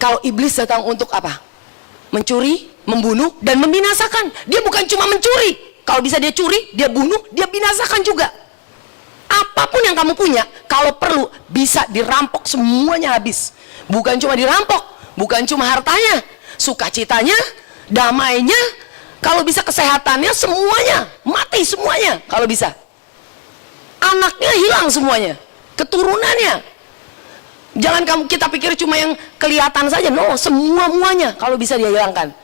Kalau iblis datang untuk apa? Mencuri, membunuh, dan membinasakan. Dia bukan cuma mencuri. Kalau bisa dia curi, dia bunuh, dia binasakan juga. Apapun yang kamu punya, kalau perlu bisa dirampok semuanya habis. Bukan cuma dirampok, bukan cuma hartanya, sukacitanya, damainya, kalau bisa kesehatannya, semuanya mati semuanya kalau bisa. Anaknya hilang semuanya, keturunannya. Jangan kita pikir cuma yang kelihatan saja, no, semua-muanya kalau bisa dia hilangkan.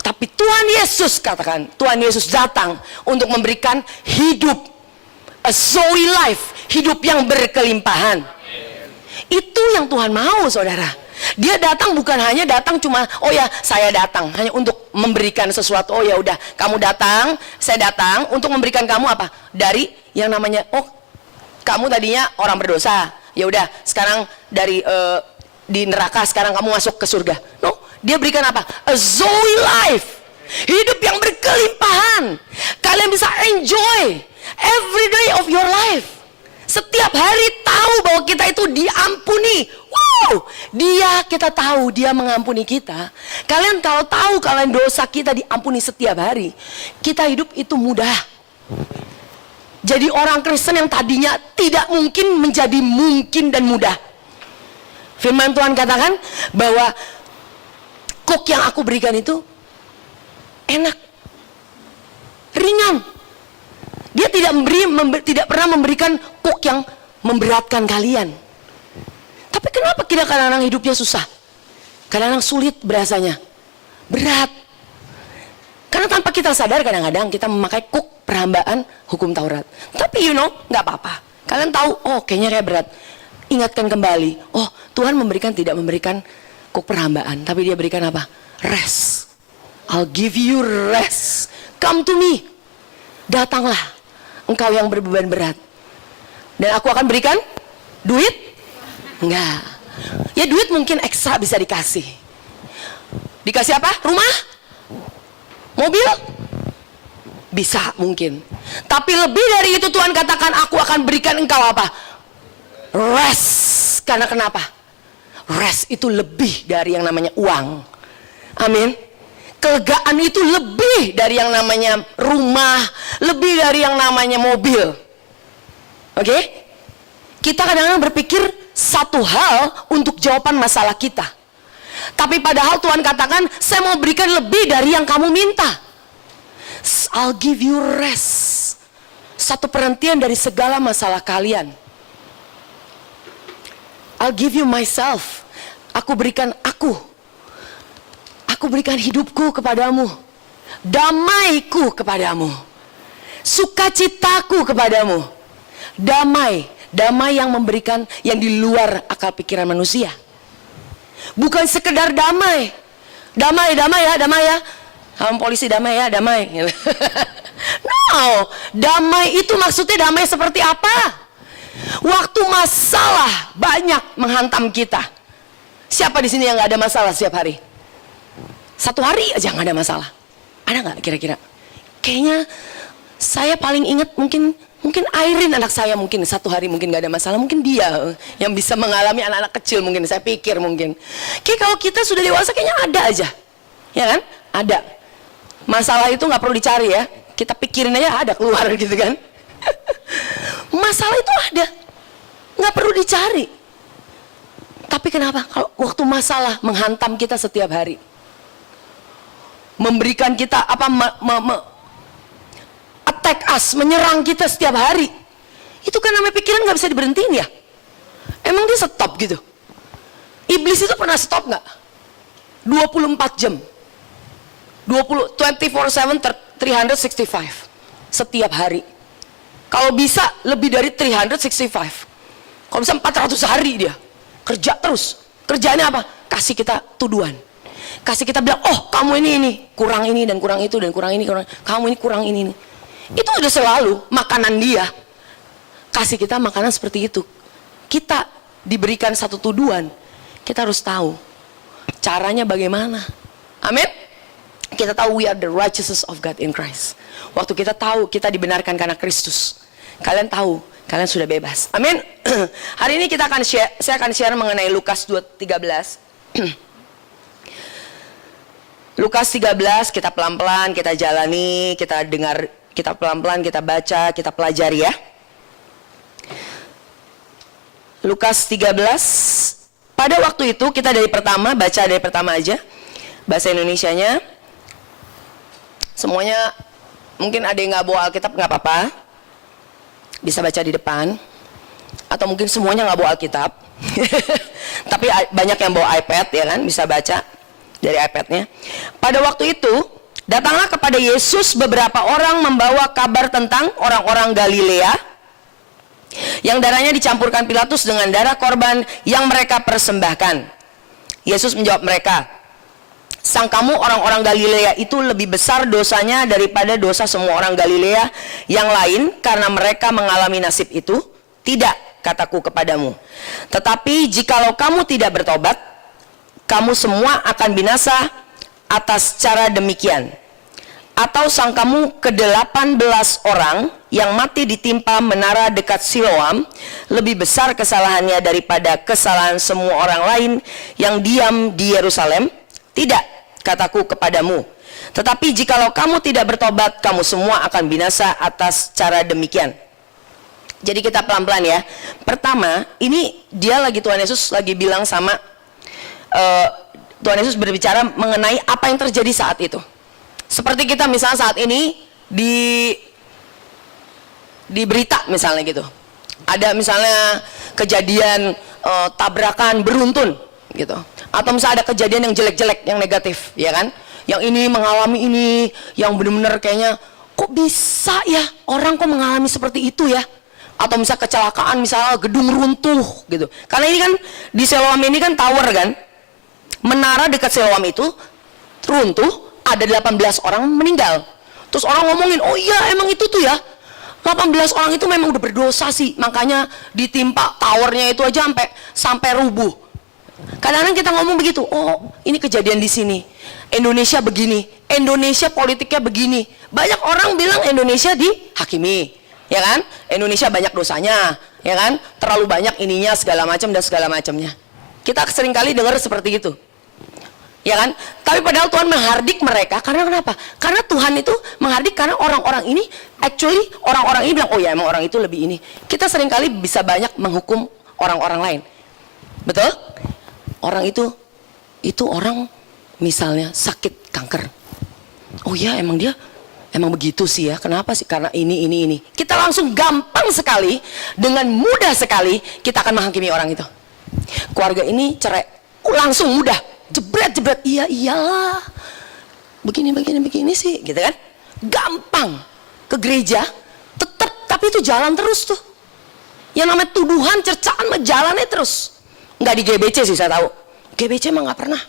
Tapi Tuhan Yesus katakan, Tuhan Yesus datang untuk memberikan hidup, a Zoe life, hidup yang berkelimpahan. Itu yang Tuhan mau, saudara. Dia datang bukan hanya datang cuma, oh ya saya datang hanya untuk memberikan sesuatu. Oh ya udah, kamu datang, saya datang untuk memberikan kamu apa? Dari yang namanya, oh kamu tadinya orang berdosa, ya udah sekarang dari di neraka sekarang kamu masuk ke surga. No, dia berikan apa? A Zoe life, hidup yang berkelimpahan. Kalian bisa enjoy every day of your life. Setiap hari tahu bahwa kita itu diampuni. Wow, kita tahu dia mengampuni kita. Kalian kalau tahu kalian dosa kita diampuni setiap hari, kita hidup itu mudah. Jadi orang Kristen yang tadinya tidak mungkin menjadi mungkin dan mudah. Firman Tuhan katakan bahwa kok yang aku berikan itu enak, ringan. Dia tidak pernah memberikan kok yang memberatkan kalian. Tapi kenapa kita kadang-kadang hidupnya susah? Kadang-kadang sulit berasanya, berat. Karena tanpa kita sadar kadang-kadang kita memakai kuk perhambaan hukum Taurat. Tapi nggak apa-apa. Kalian tahu, oh kayaknya kayak berat. Ingatkan kembali, oh Tuhan tidak memberikan kuk perhambaan, tapi dia berikan apa? Rest. I'll give you rest. Come to me. Datanglah engkau yang berbeban berat, dan aku akan berikan duit? Enggak. Ya duit mungkin ekstra bisa dikasih. Dikasih apa? Rumah? Mobil? Bisa mungkin. Tapi lebih dari itu Tuhan katakan, aku akan berikan engkau apa? Rest. Karena kenapa? Rest itu lebih dari yang namanya uang. Amin. Kelegaan itu lebih dari yang namanya rumah, lebih dari yang namanya mobil. Oke? Kita kadang-kadang berpikir satu hal untuk jawaban masalah kita. Tapi padahal Tuhan katakan, saya mau berikan lebih dari yang kamu minta. I'll give you rest. Satu perhentian dari segala masalah kalian. I'll give you myself. Aku berikan aku. Aku berikan hidupku kepadamu, damaiku kepadamu, sukacitaku kepadamu. Damai yang memberikan yang di luar akal pikiran manusia. Bukan sekedar damai. Damai ya. Polisi damai ya, damai. No, damai itu maksudnya damai seperti apa? Waktu masalah banyak menghantam kita. Siapa di sini yang nggak ada masalah setiap hari? Satu hari aja nggak ada masalah. Ada nggak kira-kira? Kayaknya saya paling ingat mungkin Airin anak saya mungkin satu hari mungkin nggak ada masalah. Mungkin dia yang bisa mengalami anak-anak kecil mungkin. Saya pikir mungkin. Kayak kalau kita sudah dewasa kayaknya ada aja, ya kan? Ada. Masalah itu nggak perlu dicari ya. Kita pikirin aja ada keluar gitu kan? Masalah itu ada, nggak perlu dicari. Tapi kenapa? Kalau waktu masalah menghantam kita setiap hari, memberikan kita apa, attack us, menyerang kita setiap hari, itu kan namanya pikiran nggak bisa diberhentiin ya. Emang dia stop gitu? Iblis itu pernah stop nggak? 24 jam, 24/7, 365 setiap hari. Kalau bisa lebih dari 365. Kalau bisa 400 hari dia kerja terus. Kerjanya apa? Kasih kita tuduhan. Kasih kita bilang, oh kamu ini kurang ini dan kurang itu dan kurang ini, kamu ini kurang ini. Itu udah selalu makanan dia. Kasih kita makanan seperti itu. Kita diberikan satu tuduhan, kita harus tahu caranya bagaimana. Amin. Kita tahu we are the righteousness of God in Christ. Waktu kita tahu kita dibenarkan karena Kristus, kalian tahu kalian sudah bebas. Amin. Hari ini saya akan share mengenai Lukas 2:13. Lukas 13 kita pelan-pelan kita jalani, kita dengar, kita pelan-pelan kita baca, kita pelajari ya. Lukas 13. Pada waktu itu kita dari pertama, baca dari pertama aja. Bahasa Indonesianya. Semuanya mungkin ada yang nggak bawa Alkitab nggak apa-apa. Bisa baca di depan. Atau mungkin semuanya nggak bawa Alkitab. Tapi banyak yang bawa iPad ya kan, bisa baca dari iPad-nya. Pada waktu itu, datanglah kepada Yesus beberapa orang membawa kabar tentang orang-orang Galilea yang darahnya dicampurkan Pilatus dengan darah korban yang mereka persembahkan. Yesus menjawab mereka, "Sangkamu orang-orang Galilea itu lebih besar dosanya daripada dosa semua orang Galilea yang lain karena mereka mengalami nasib itu? Tidak, kataku kepadamu. Tetapi jikalau kamu tidak bertobat, kamu semua akan binasa atas cara demikian. Atau sangkamu ke-18 orang yang mati ditimpa menara dekat Siloam lebih besar kesalahannya daripada kesalahan semua orang lain yang diam di Yerusalem? Tidak, kataku kepadamu. Tetapi jikalau kamu tidak bertobat, kamu semua akan binasa atas cara demikian." Jadi kita pelan-pelan ya. Pertama, ini dia lagi Tuhan Yesus lagi bilang sama Tuhan Yesus berbicara mengenai apa yang terjadi saat itu. Seperti kita misalnya saat ini di berita misalnya gitu. Ada misalnya kejadian tabrakan beruntun gitu. Atau misalnya ada kejadian yang jelek-jelek, yang negatif, ya kan? Yang ini mengalami ini, yang benar-benar kayaknya kok bisa ya orang kok mengalami seperti itu ya? Atau misalnya kecelakaan, misalnya gedung runtuh gitu. Karena ini kan di Siloam ini kan tower kan. Menara dekat Siloam itu runtuh, ada 18 orang meninggal. Terus orang ngomongin, "Oh iya emang itu tuh ya, 18 orang itu memang udah berdosa sih, makanya ditimpa towernya itu aja sampai rubuh." Kadang-kadang kita ngomong begitu, "Oh ini kejadian di sini, Indonesia begini, Indonesia politiknya begini." Banyak orang bilang Indonesia dihakimi, ya kan? Indonesia banyak dosanya, ya kan? Terlalu banyak ininya segala macam dan segala macamnya. Kita seringkali dengar seperti itu. Ya kan? Tapi padahal Tuhan menghardik mereka karena kenapa? Karena Tuhan itu menghardik karena orang-orang ini actually orang-orang ini bilang, "Oh ya emang orang itu lebih ini." Kita seringkali bisa banyak menghukum orang-orang lain. Betul? Orang itu orang misalnya sakit kanker. "Oh ya emang dia emang begitu sih ya. Kenapa sih? Karena ini." Kita langsung gampang sekali, dengan mudah sekali kita akan menghakimi orang itu. Keluarga ini cerai, langsung mudah. Jebret, iyalah. Begini sih, gitu kan? Gampang. Ke gereja, tetap, tapi itu jalan terus tuh. Yang namanya tuduhan, cercaan, jalannya terus. Nggak di GBC sih saya tahu. GBC mah nggak pernah.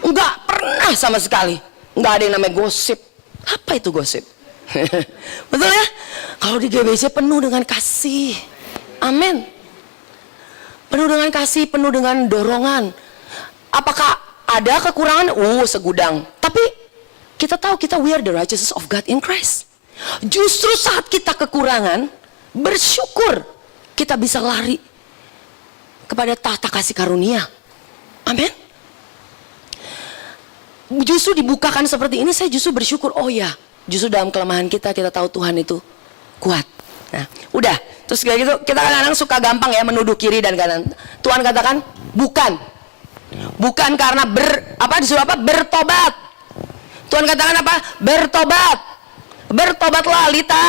Nggak pernah sama sekali. Nggak ada yang namanya gosip. Apa itu gosip? Betul ya? Kalau di GBC penuh dengan kasih. Amin. Penuh dengan kasih, penuh dengan dorongan. Apakah ada kekurangan? Segudang. Tapi kita tahu kita we are the righteousness of God in Christ. Justru saat kita kekurangan, bersyukur kita bisa lari kepada tahta kasih karunia. Amin. Justru dibukakan seperti ini, saya justru bersyukur. Oh ya, justru dalam kelemahan kita tahu Tuhan itu kuat. Nah, udah. Terus kayak gitu, kita kadang-kadang suka gampang ya menuduh kiri dan kanan. Tuhan katakan, bukan karena bertobat. Tuhan katakan apa? Bertobat. Bertobatlah Lita.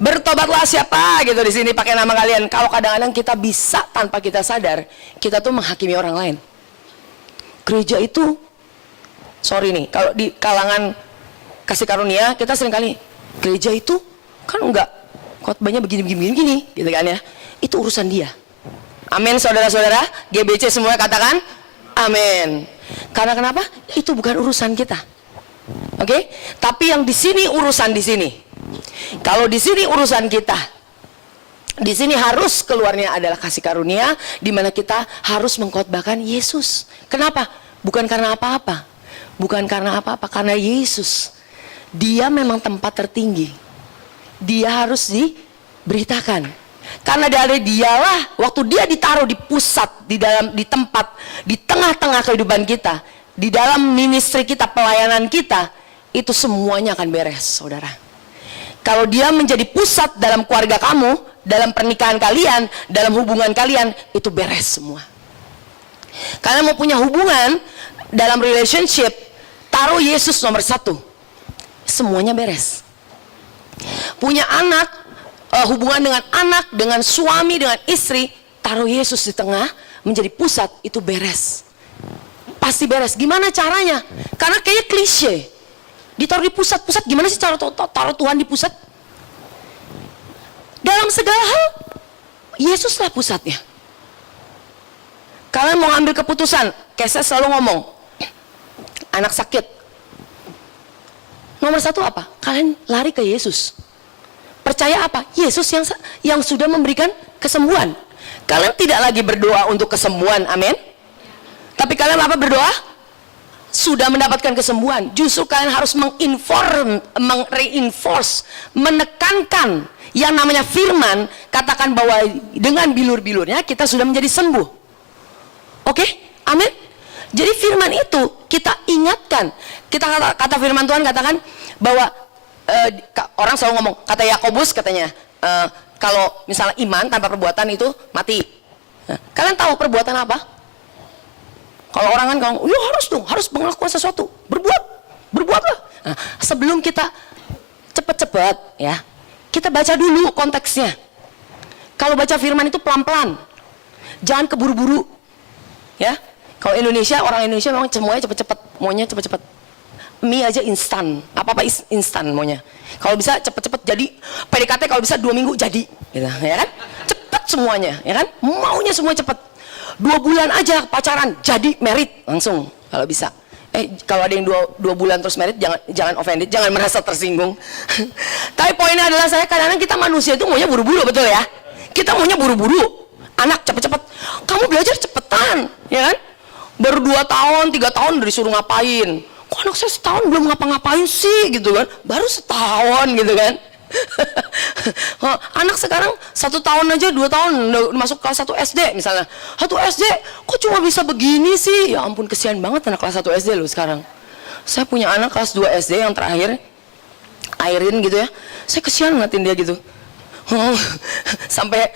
Bertobatlah siapa gitu di sini pakai nama kalian. Kalau kadang-kadang kita bisa tanpa kita sadar, kita tuh menghakimi orang lain. Gereja itu sorry nih, kalau di kalangan kasih karunia kita seringkali gereja itu kan enggak khotbahnya begini gitu kan ya. Itu urusan dia. Amin saudara-saudara, GBC semua katakan amin. Karena kenapa? Itu bukan urusan kita. Oke? Tapi yang di sini urusan di sini. Kalau di sini urusan kita, di sini harus keluarnya adalah kasih karunia, di mana kita harus mengkhotbahkan Yesus. Kenapa? Bukan karena apa-apa. Bukan karena apa-apa, karena Yesus. Dia memang tempat tertinggi. Dia harus diberitakan. Karena dari dialah, waktu dia ditaruh di pusat, di tempat, di tengah-tengah kehidupan kita, di dalam ministry kita, pelayanan kita, itu semuanya akan beres, saudara. Kalau dia menjadi pusat dalam keluarga kamu, dalam pernikahan kalian, dalam hubungan kalian, itu beres semua. Kalian mau punya hubungan dalam relationship, taruh Yesus nomor 1, semuanya beres. Punya anak, hubungan dengan anak, dengan suami, dengan istri, taruh Yesus di tengah, menjadi pusat, itu beres. Pasti beres. Gimana caranya? Karena kayaknya klise. Ditaruh di pusat-pusat, gimana sih cara taruh Tuhan di pusat? Dalam segala hal, Yesuslah pusatnya. Kalian mau ambil keputusan, kayak saya selalu ngomong, anak sakit, nomor 1 apa? Kalian lari ke Yesus. Percaya apa? Yesus yang sudah memberikan kesembuhan. Kalian tidak lagi berdoa untuk kesembuhan, amin. Tapi kalian apa berdoa? Sudah mendapatkan kesembuhan. Justru kalian harus reinforce, menekankan yang namanya firman. Katakan bahwa dengan bilur-bilurnya kita sudah menjadi sembuh. Oke, amin. Jadi firman itu kita ingatkan. Kita kata firman Tuhan katakan bahwa orang selalu ngomong, kata Yakobus katanya, kalau misalnya iman tanpa perbuatan itu mati. Nah, kalian tahu perbuatan apa? Kalau orang kan ngomong, ya harus melakukan sesuatu, berbuatlah. Nah, sebelum kita cepat-cepat, ya, kita baca dulu konteksnya. Kalau baca firman itu pelan-pelan, jangan keburu-buru, ya. Kalau orang Indonesia memang semuanya cepat-cepat, maunya cepat-cepat. Mie aja instan, apa-apa instan maunya. Kalau bisa cepat-cepat jadi, PDKT kalau bisa 2 minggu jadi, gitu, ya kan? Cepat semuanya, ya kan? Maunya semua cepat. 2 bulan aja pacaran, jadi married langsung kalau bisa. Kalau ada yang 2 bulan terus married, jangan offended, jangan merasa tersinggung. Tapi poinnya adalah kadang-kadang kita manusia itu maunya buru-buru, betul ya? Kita maunya buru-buru. Anak cepet-cepet, kamu belajar cepetan, ya kan? Baru 2 tahun, 3 tahun udah disuruh ngapain. Kok anak saya setahun belum ngapa-ngapain sih gitu kan, baru setahun gitu kan. Anak sekarang 1 tahun aja, 2 tahun udah masuk kelas 1 SD misalnya. 1 SD kok cuma bisa begini sih, ya ampun kesian banget anak kelas 1 SD loh sekarang. Saya punya anak kelas 2 SD yang terakhir, Airin gitu ya, saya kesian ngeliatin dia gitu. Sampai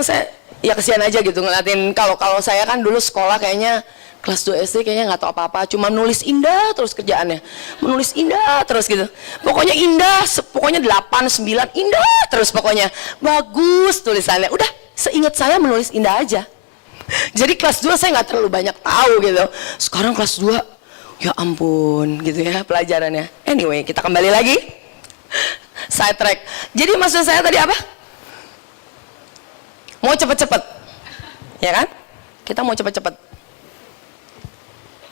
saya ya kesian aja gitu ngeliatin. Kalau saya kan dulu sekolah kayaknya kelas 2 SD kayaknya nggak tahu apa-apa, cuma nulis indah terus kerjaannya, menulis indah terus gitu, pokoknya indah, pokoknya 8, 9 indah terus, pokoknya bagus tulisannya. Udah seingat saya menulis indah aja. Jadi kelas 2 saya nggak terlalu banyak tahu gitu. Sekarang kelas 2 ya ampun gitu ya pelajarannya. Anyway, kita kembali lagi, side track. Jadi maksud saya tadi apa? Mau cepet-cepet, ya kan? Kita mau cepet-cepet.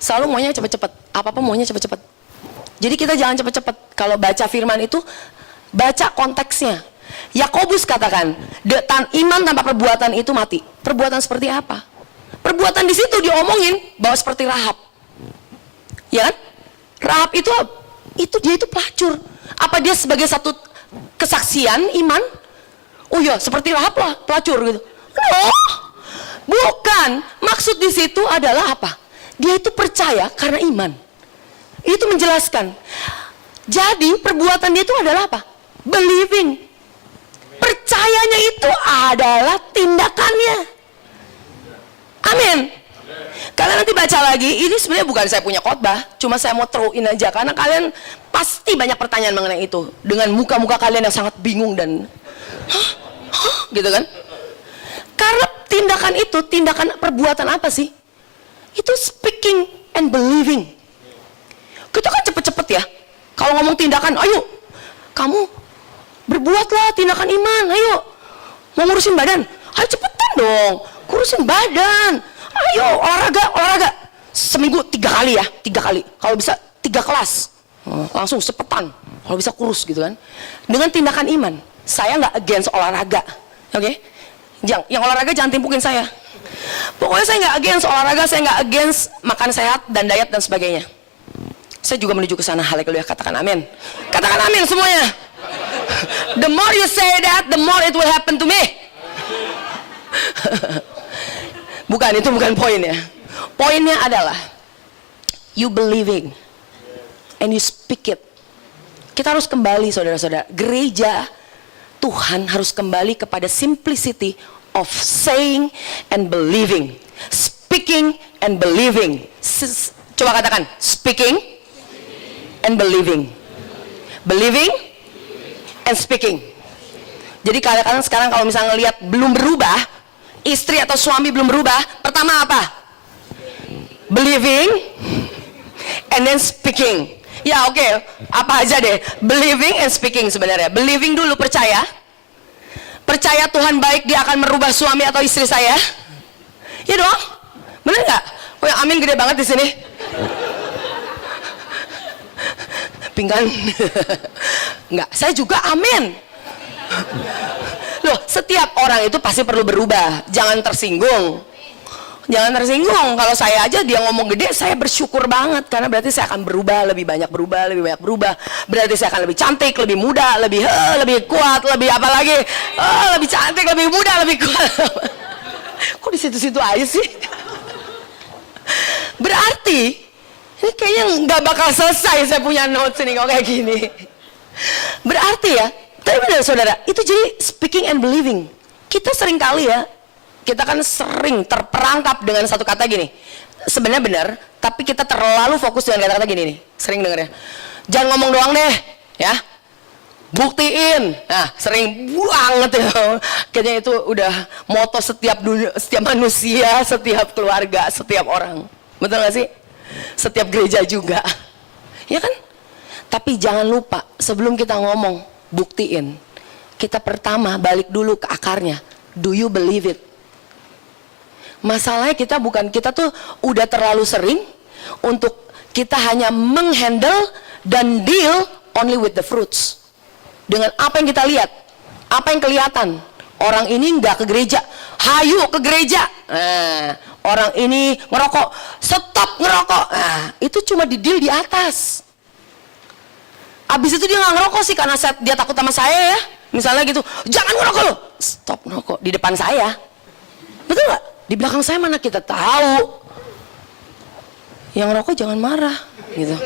Selalu maunya cepet-cepet, apa-apa maunya cepet-cepet. Jadi kita jangan cepet-cepet. Kalau baca firman itu, baca konteksnya. Yakobus katakan, iman tanpa perbuatan itu mati. Perbuatan seperti apa? Perbuatan di situ diomongin bahwa seperti Rahab, ya kan? Rahab itu dia itu pelacur. Apa dia sebagai satu kesaksian iman? Oh ya, seperti Rahab lah, pelacur gitu. No, bukan. Maksud di situ adalah apa? Dia itu percaya karena iman. Itu menjelaskan. Jadi perbuatan dia itu adalah apa? Believing. Percayanya itu adalah tindakannya. Amin. Kalian nanti baca lagi. Ini sebenarnya bukan saya punya khotbah, cuma saya mau throw in aja karena kalian pasti banyak pertanyaan mengenai itu. Dengan muka-muka kalian yang sangat bingung dan gitu kan? Karena tindakan itu, tindakan perbuatan apa sih? Itu speaking and believing. Kita kan cepet-cepet ya. Kalau ngomong tindakan, ayo kamu berbuatlah tindakan iman, ayo. Mau ngurusin badan, ayo cepetan dong, kurusin badan. Ayo olahraga. Seminggu 3 kali ya, 3 kali. Kalau bisa 3 kelas, langsung cepetan. Kalau bisa kurus gitu kan. Dengan tindakan iman. Saya nggak against olahraga, oke? Yang olahraga jangan timpukin saya. Pokoknya saya nggak against olahraga, saya nggak against makan sehat dan diet dan sebagainya. Saya juga menuju ke sana. Haleluya, katakan amin. Katakan amin semuanya. The more you say that, the more it will happen to me. Bukan, itu bukan poinnya. Poinnya adalah you believing and you speak it. Kita harus kembali saudara-saudara, gereja Tuhan harus kembali kepada simplicity of saying and believing, speaking and believing. Coba katakan, speaking and believing, believing and speaking. Jadi kadang-kadang sekarang kalau misalnya ngelihat belum berubah, istri atau suami belum berubah, pertama apa? Believing and then speaking. Ya oke, apa aja deh, believing and speaking sebenarnya. Believing dulu, percaya Tuhan baik, dia akan merubah suami atau istri saya. Ya dong, bener nggak? Oh yang amin gede banget di sini. Pinggan. Nggak, saya juga amin. Loh, setiap orang itu pasti perlu berubah. Jangan tersinggung. Kalau saya aja dia ngomong gede, saya bersyukur banget karena berarti saya akan berubah, lebih banyak berubah. Berarti saya akan lebih cantik, lebih muda, lebih kuat, lebih apa lagi? Lebih cantik, lebih muda, lebih kuat. Kok di situ-situ aja sih? Berarti ini kayaknya nggak bakal selesai saya punya notes ini kalau kayak gini. Berarti ya, tapi benar saudara, itu jadi speaking and believing. Kita sering kali ya, kita kan sering terperangkap dengan satu kata gini. Sebenarnya benar, tapi kita terlalu fokus dengan kata-kata gini nih. Sering dengarnya. Jangan ngomong doang deh, ya. Buktiin. Nah, sering banget ya. Kayaknya itu udah moto setiap dunia, setiap manusia, setiap keluarga, setiap orang. Betul gak sih? Setiap gereja juga. Ya kan? Tapi jangan lupa, sebelum kita ngomong, buktiin. Kita pertama balik dulu ke akarnya. Do you believe it? Masalahnya kita tuh udah terlalu sering untuk kita hanya menghandle dan deal only with the fruits. Dengan apa yang kita lihat, apa yang kelihatan. Orang ini nggak ke gereja, hayu ke gereja. Nah, orang ini ngerokok, stop ngerokok. Nah, itu cuma di deal di atas. Abis itu dia nggak ngerokok sih karena dia takut sama saya ya. Misalnya gitu, jangan ngerokok lo, stop ngerokok di depan saya. Betul nggak? Di belakang saya mana kita tahu. Yang ngerokok jangan marah, gitu.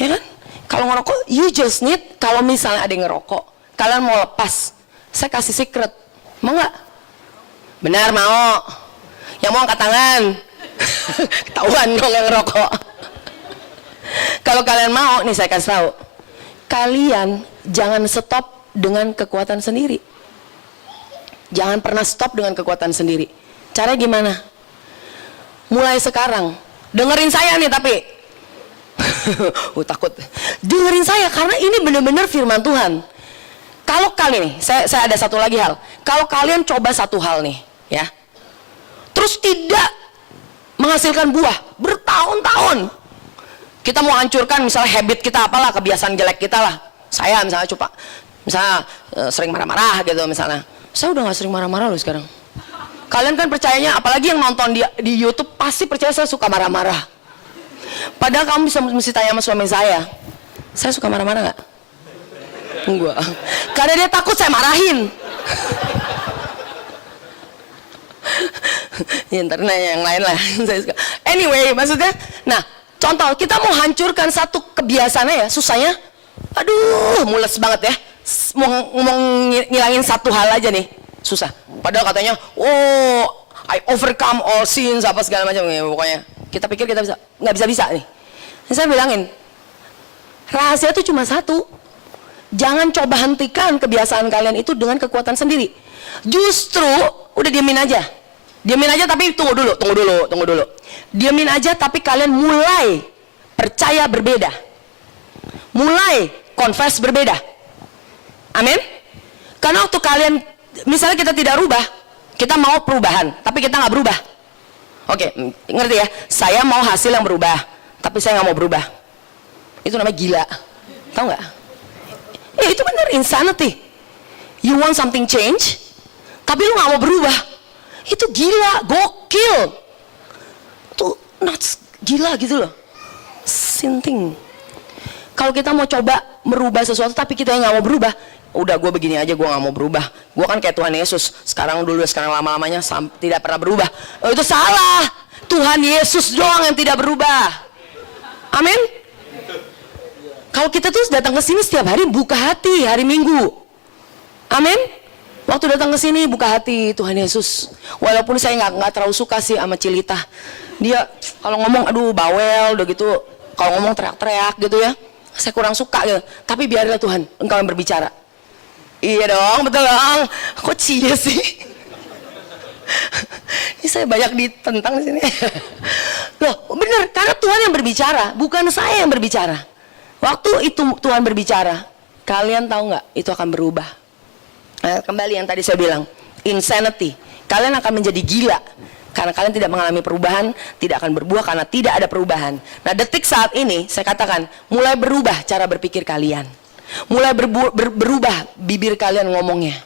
Ya kan? Kalau ngerokok, you just need, kalau misalnya ada yang ngerokok, kalian mau lepas, saya kasih secret. Mau nggak? Benar mau. Yang mau angkat tangan. Ketahuan dong yang ngerokok. Kalau kalian mau, nih saya kasih tahu. Kalian jangan stop dengan kekuatan sendiri. Jangan pernah stop dengan kekuatan sendiri. Caranya gimana? Mulai sekarang, dengerin saya nih tapi takut. Dengerin saya karena ini benar-benar firman Tuhan. Kalau kalian nih, saya ada satu lagi hal. Kalau kalian coba satu hal nih, ya, terus tidak menghasilkan buah bertahun-tahun, kita mau hancurkan misalnya habit kita apalah, kebiasaan jelek kita lah. Saya misalnya sering marah-marah gitu misalnya. Saya udah nggak sering marah-marah loh sekarang. Kalian kan percayanya, apalagi yang nonton di YouTube pasti percaya saya suka marah-marah. Padahal kamu mesti tanya sama suami saya suka marah-marah nggak? Enggak. Karena dia takut saya marahin. Ya ntar nanya yang lain lah. Anyway, maksudnya, nah contoh kita mau hancurkan satu kebiasaannya ya, susahnya, aduh mules banget ya. Mau ngilangin satu hal aja nih, susah. Padahal katanya, oh, I overcome all sins apa segala macam ya, pokoknya. Kita pikir kita bisa, nggak bisa nih. Nah, saya bilangin, rahasia itu cuma satu. Jangan coba hentikan kebiasaan kalian itu dengan kekuatan sendiri. Justru udah diamin aja tapi tunggu dulu. Diamin aja tapi kalian mulai percaya berbeda. Mulai confess berbeda. Amin. Karena waktu kalian, misalnya kita tidak rubah, kita mau perubahan, tapi kita nggak berubah. Oke, ngerti ya? Saya mau hasil yang berubah, tapi saya nggak mau berubah. Itu namanya gila, tahu nggak? Ya itu benar, insanity. You want something change, tapi lu nggak mau berubah. Itu gila, gokil. Itu nuts, gila gitu loh. Sinting. Kalau kita mau coba merubah sesuatu, tapi kita yang nggak mau berubah, udah gue begini aja, gue nggak mau berubah. Gue kan kayak Tuhan Yesus, sekarang lama-lamanya tidak pernah berubah. Oh, itu salah. Tuhan Yesus doang yang tidak berubah. Amin. Kalau kita tuh datang ke sini setiap hari buka hati hari Minggu. Amin. Waktu datang ke sini buka hati Tuhan Yesus. Walaupun saya nggak terlalu suka sih sama Cilita. Dia kalau ngomong aduh bawel udah gitu. Kalau ngomong teriak-teriak gitu ya. Saya kurang suka gitu. Tapi biarlah Tuhan Engkau yang berbicara. Iya dong, betul dong. Kok cia sih? Ini saya banyak ditentang di sini. Loh, benar, karena Tuhan yang berbicara, bukan saya yang berbicara. Waktu itu Tuhan berbicara, kalian tahu nggak? Itu akan berubah. Nah, kembali yang tadi saya bilang, insanity. Kalian akan menjadi gila karena kalian tidak mengalami perubahan, tidak akan berbuah karena tidak ada perubahan. Nah, detik saat ini saya katakan, mulai berubah cara berpikir kalian. Mulai berubah bibir kalian ngomongnya.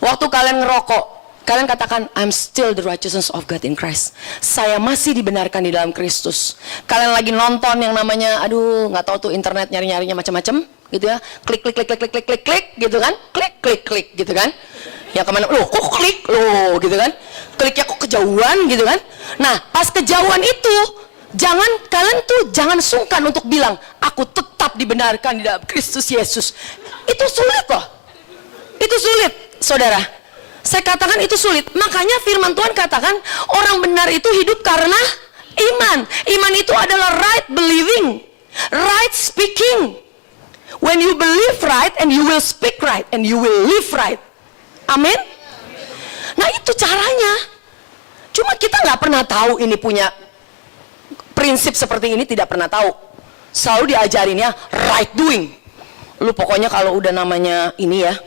Waktu kalian ngerokok, kalian katakan, I'm still the righteousness of God in Christ. Saya masih dibenarkan di dalam Kristus. Kalian lagi nonton yang namanya, aduh, nggak tahu tuh internet nyari-nyarinya macam-macam, gitu ya. Klik, klik, klik, klik, klik, klik, klik, klik, gitu kan? Klik, klik, klik, gitu kan? Yang kemana? Loh, kok klik, loh, gitu kan? Kliknya kok kejauhan, gitu kan? Nah, pas kejauhan itu, jangan sungkan untuk bilang, aku tetap dibenarkan di dalam Kristus Yesus. Itu sulit loh. Itu sulit, saudara. Saya katakan itu sulit. Makanya firman Tuhan katakan orang benar itu hidup karena iman. Iman itu adalah right believing, right speaking. When you believe right and you will speak right and you will live right. Amin. Nah itu caranya. Cuma kita nggak pernah tahu ini punya prinsip seperti ini, tidak pernah tahu. Selalu diajarinnya right doing. Lu pokoknya kalau udah namanya ini ya,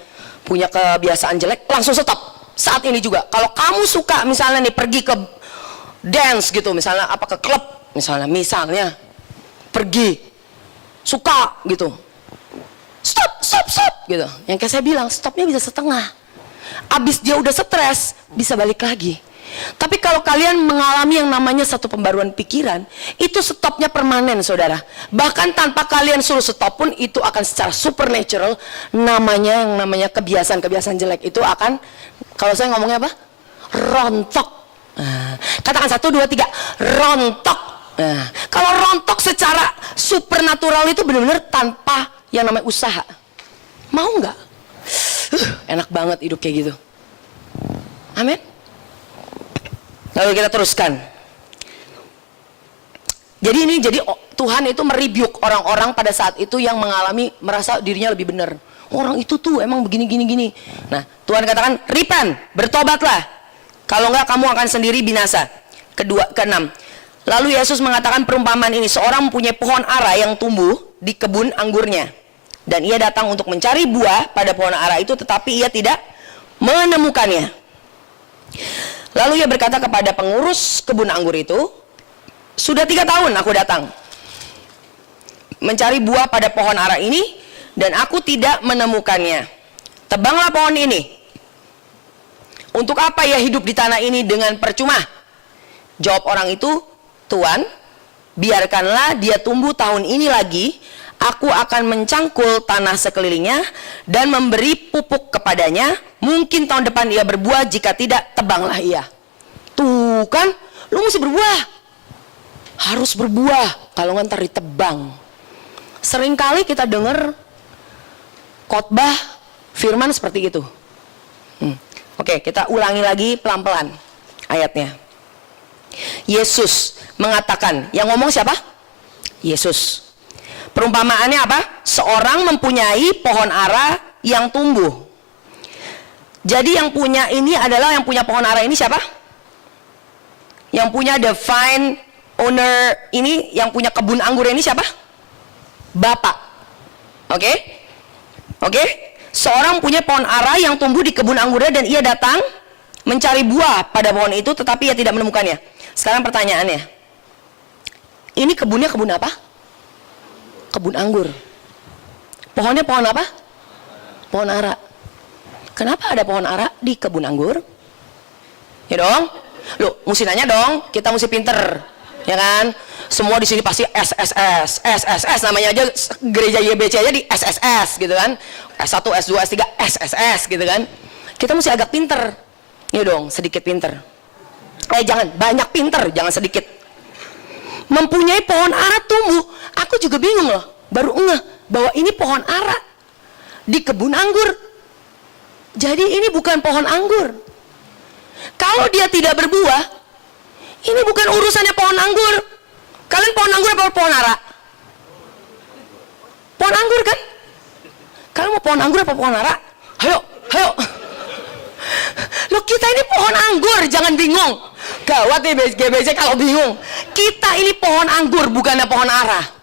punya kebiasaan jelek, langsung stop. Saat ini juga, kalau kamu suka misalnya nih pergi ke dance gitu, misalnya apa ke klub, misalnya pergi, suka gitu, stop gitu. Yang kayak saya bilang, stopnya bisa setengah. Abis dia udah stres, bisa balik lagi. Tapi kalau kalian mengalami yang namanya satu pembaruan pikiran, itu stopnya permanen, saudara. Bahkan tanpa kalian suruh stop pun, itu akan secara supernatural, yang namanya kebiasaan-kebiasaan jelek itu akan, kalau saya ngomongnya apa? Rontok. Katakan 1, 2, 3, rontok. Kalau rontok secara supernatural itu benar-benar tanpa yang namanya usaha. Mau nggak? Enak banget hidup kayak gitu. Amin. Lalu kita teruskan. Jadi Tuhan itu merebuke orang-orang pada saat itu yang mengalami merasa dirinya lebih benar. Orang itu tuh emang begini. Nah, Tuhan katakan, repent, bertobatlah. Kalau enggak kamu akan sendiri binasa. Keenam. Lalu Yesus mengatakan perumpamaan ini, seorang mempunyai pohon ara yang tumbuh di kebun anggurnya. Dan ia datang untuk mencari buah pada pohon ara itu, tetapi ia tidak menemukannya. Lalu ia berkata kepada pengurus kebun anggur itu, sudah 3 tahun aku datang mencari buah pada pohon ara ini, dan aku tidak menemukannya. Tebanglah pohon ini. Untuk apa ia hidup di tanah ini dengan percuma? Jawab orang itu, Tuan, biarkanlah dia tumbuh tahun ini lagi. Aku akan mencangkul tanah sekelilingnya dan memberi pupuk kepadanya. Mungkin tahun depan ia berbuah, jika tidak, tebanglah ia. Tuh kan, lu mesti berbuah. Harus berbuah, kalau nggak ntar ditebang. Seringkali kita dengar khotbah firman seperti itu. Oke, kita ulangi lagi pelan-pelan ayatnya. Yesus mengatakan, yang ngomong siapa? Yesus. Perumpamaannya apa? Seorang mempunyai pohon ara yang tumbuh. Jadi yang punya ini adalah, yang punya pohon ara ini siapa? Yang punya the vine owner ini, yang punya kebun anggur ini siapa? Bapak. Oke? Seorang punya pohon ara yang tumbuh di kebun anggurnya, dan ia datang mencari buah pada pohon itu, tetapi ia tidak menemukannya. Sekarang pertanyaannya, ini kebunnya kebun apa? Kebun anggur. Pohonnya pohon apa? Pohon ara. Kenapa ada pohon ara di kebun anggur? Ya dong. Loh, mesti nanya dong. Kita mesti pinter, ya kan? Semua di sini pasti SSS namanya aja, gereja YBC aja di SSS gitu kan. S1, S2, S3, SSS gitu kan. Kita mesti agak pinter. Ya dong, sedikit pinter. Jangan banyak pinter, jangan sedikit. Mempunyai pohon ara tumbuh, Aku juga bingung loh, baru ngeh bahwa ini pohon ara di kebun anggur. Jadi ini bukan pohon anggur. Kalau dia tidak berbuah, ini bukan urusannya pohon anggur. Kalian pohon anggur apa pohon ara? Pohon anggur kan? Kalian mau pohon anggur apa pohon ara? Ayo, ayo. Loh, kita ini pohon anggur, jangan bingung. Gawat nih GBC kalau bingung. Kita ini pohon anggur, bukannya pohon ara.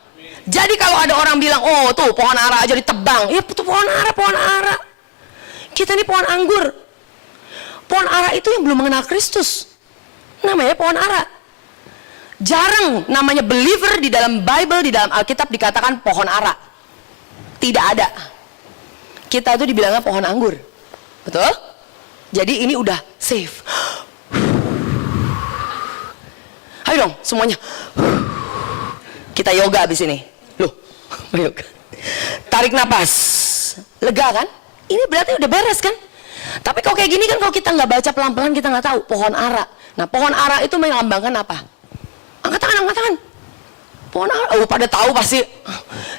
Jadi kalau ada orang bilang, oh tuh pohon ara aja ditebang, ya itu pohon ara, pohon ara. Kita ini pohon anggur. Pohon ara itu yang belum mengenal Kristus, namanya pohon ara. Jarang namanya believer di dalam Bible, di dalam Alkitab dikatakan pohon ara. Tidak ada. Kita itu dibilangnya pohon anggur. Betul? Jadi ini udah safe. Ayo dong semuanya. Kita yoga abis ini. Loh, yoga. Tarik napas. Lega kan? Ini berarti udah beres kan? Tapi kalau kayak gini kan, kalau kita nggak baca pelan-pelan kita nggak tahu pohon ara. Nah, pohon ara itu melambangkan apa? Angkat tangan, angkat tangan. Pohon ara, oh pada tahu pasti.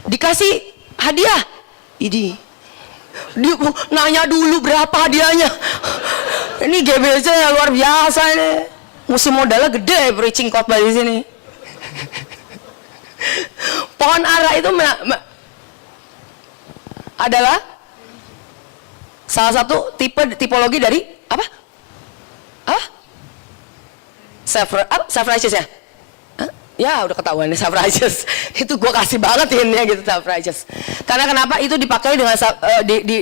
Dikasih hadiah. Idi. Dia nanya dulu berapa hadiahnya. Ini GBC yang luar biasa ini. Mesti modalnya gede preaching khotbah di sini. Pohon ara itu adalah salah satu tipologi dari apa? Self-righteous ya? Ya udah ketahuan nih self-righteous. Itu gue kasih banget ini gitu, self-righteous. Karena kenapa itu dipakai dengan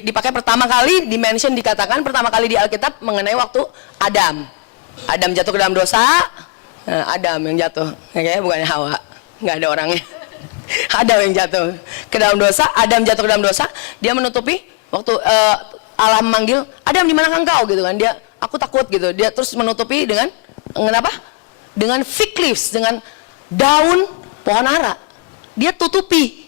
dipakai pertama kali di mention, dikatakan pertama kali di Alkitab mengenai waktu Adam. Adam jatuh ke dalam dosa. Adam yang jatuh, kayaknya bukannya Hawa. Nggak ada orangnya. Adam yang jatuh ke dalam dosa. Adam jatuh ke dalam dosa. Dia menutupi waktu Allah memanggil, Adam di mana engkau gitu kan? Dia, aku takut gitu. Dia terus menutupi dengan apa? Dengan fig leaves, dengan daun pohon ara. Dia tutupi.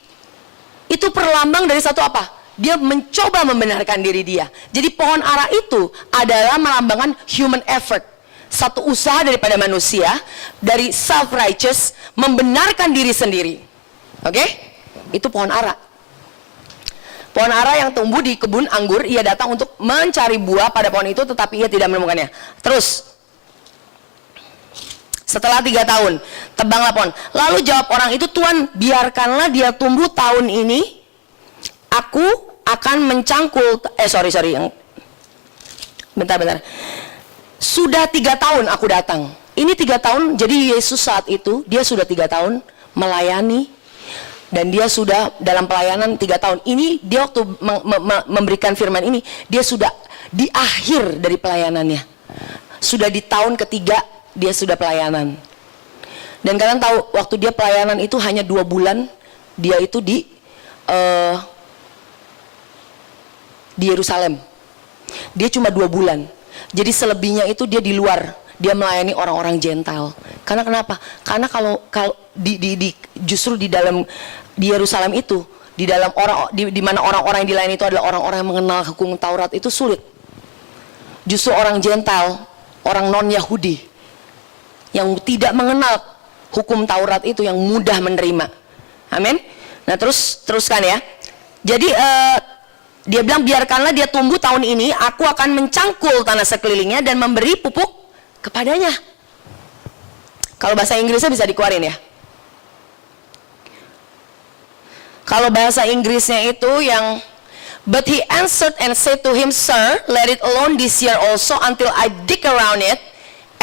Itu perlambang dari satu apa? Dia mencoba membenarkan diri dia. Jadi pohon ara itu adalah melambangkan human effort. Satu usaha daripada manusia, dari self-righteous, membenarkan diri sendiri. Oke? Itu pohon ara. Pohon ara yang tumbuh di kebun anggur, ia datang untuk mencari buah pada pohon itu, tetapi ia tidak menemukannya. Terus, setelah 3 tahun, tebanglah pohon. Lalu jawab orang itu, Tuhan, biarkanlah dia tumbuh tahun ini. Aku akan mencangkul. Bentar. Sudah 3 tahun aku datang. Ini 3 tahun. Jadi Yesus saat itu dia sudah 3 tahun melayani, dan dia sudah dalam pelayanan 3 tahun. Ini dia waktu memberikan firman ini, dia sudah di akhir dari pelayanannya. Sudah di tahun ketiga dia sudah pelayanan. Dan kalian tahu waktu dia pelayanan itu hanya 2 bulan. Dia itu di Yerusalem. Dia cuma 2 bulan. Jadi selebihnya itu dia di luar. Dia melayani orang-orang Gentile. Karena kenapa? Karena kalau justru di Yerusalem itu, di dalam di mana orang-orang yang dilayani itu adalah orang-orang yang mengenal hukum Taurat, itu sulit. Justru orang Gentile, orang non-Yahudi yang tidak mengenal hukum Taurat itu yang mudah menerima. Amin. Nah, teruskan ya. Jadi dia bilang, biarkanlah dia tumbuh tahun ini, aku akan mencangkul tanah sekelilingnya dan memberi pupuk kepadanya. Kalau bahasa Inggrisnya bisa dikeluarin ya. Kalau bahasa Inggrisnya itu yang, but he answered and said to him, Sir, let it alone this year also until I dig around it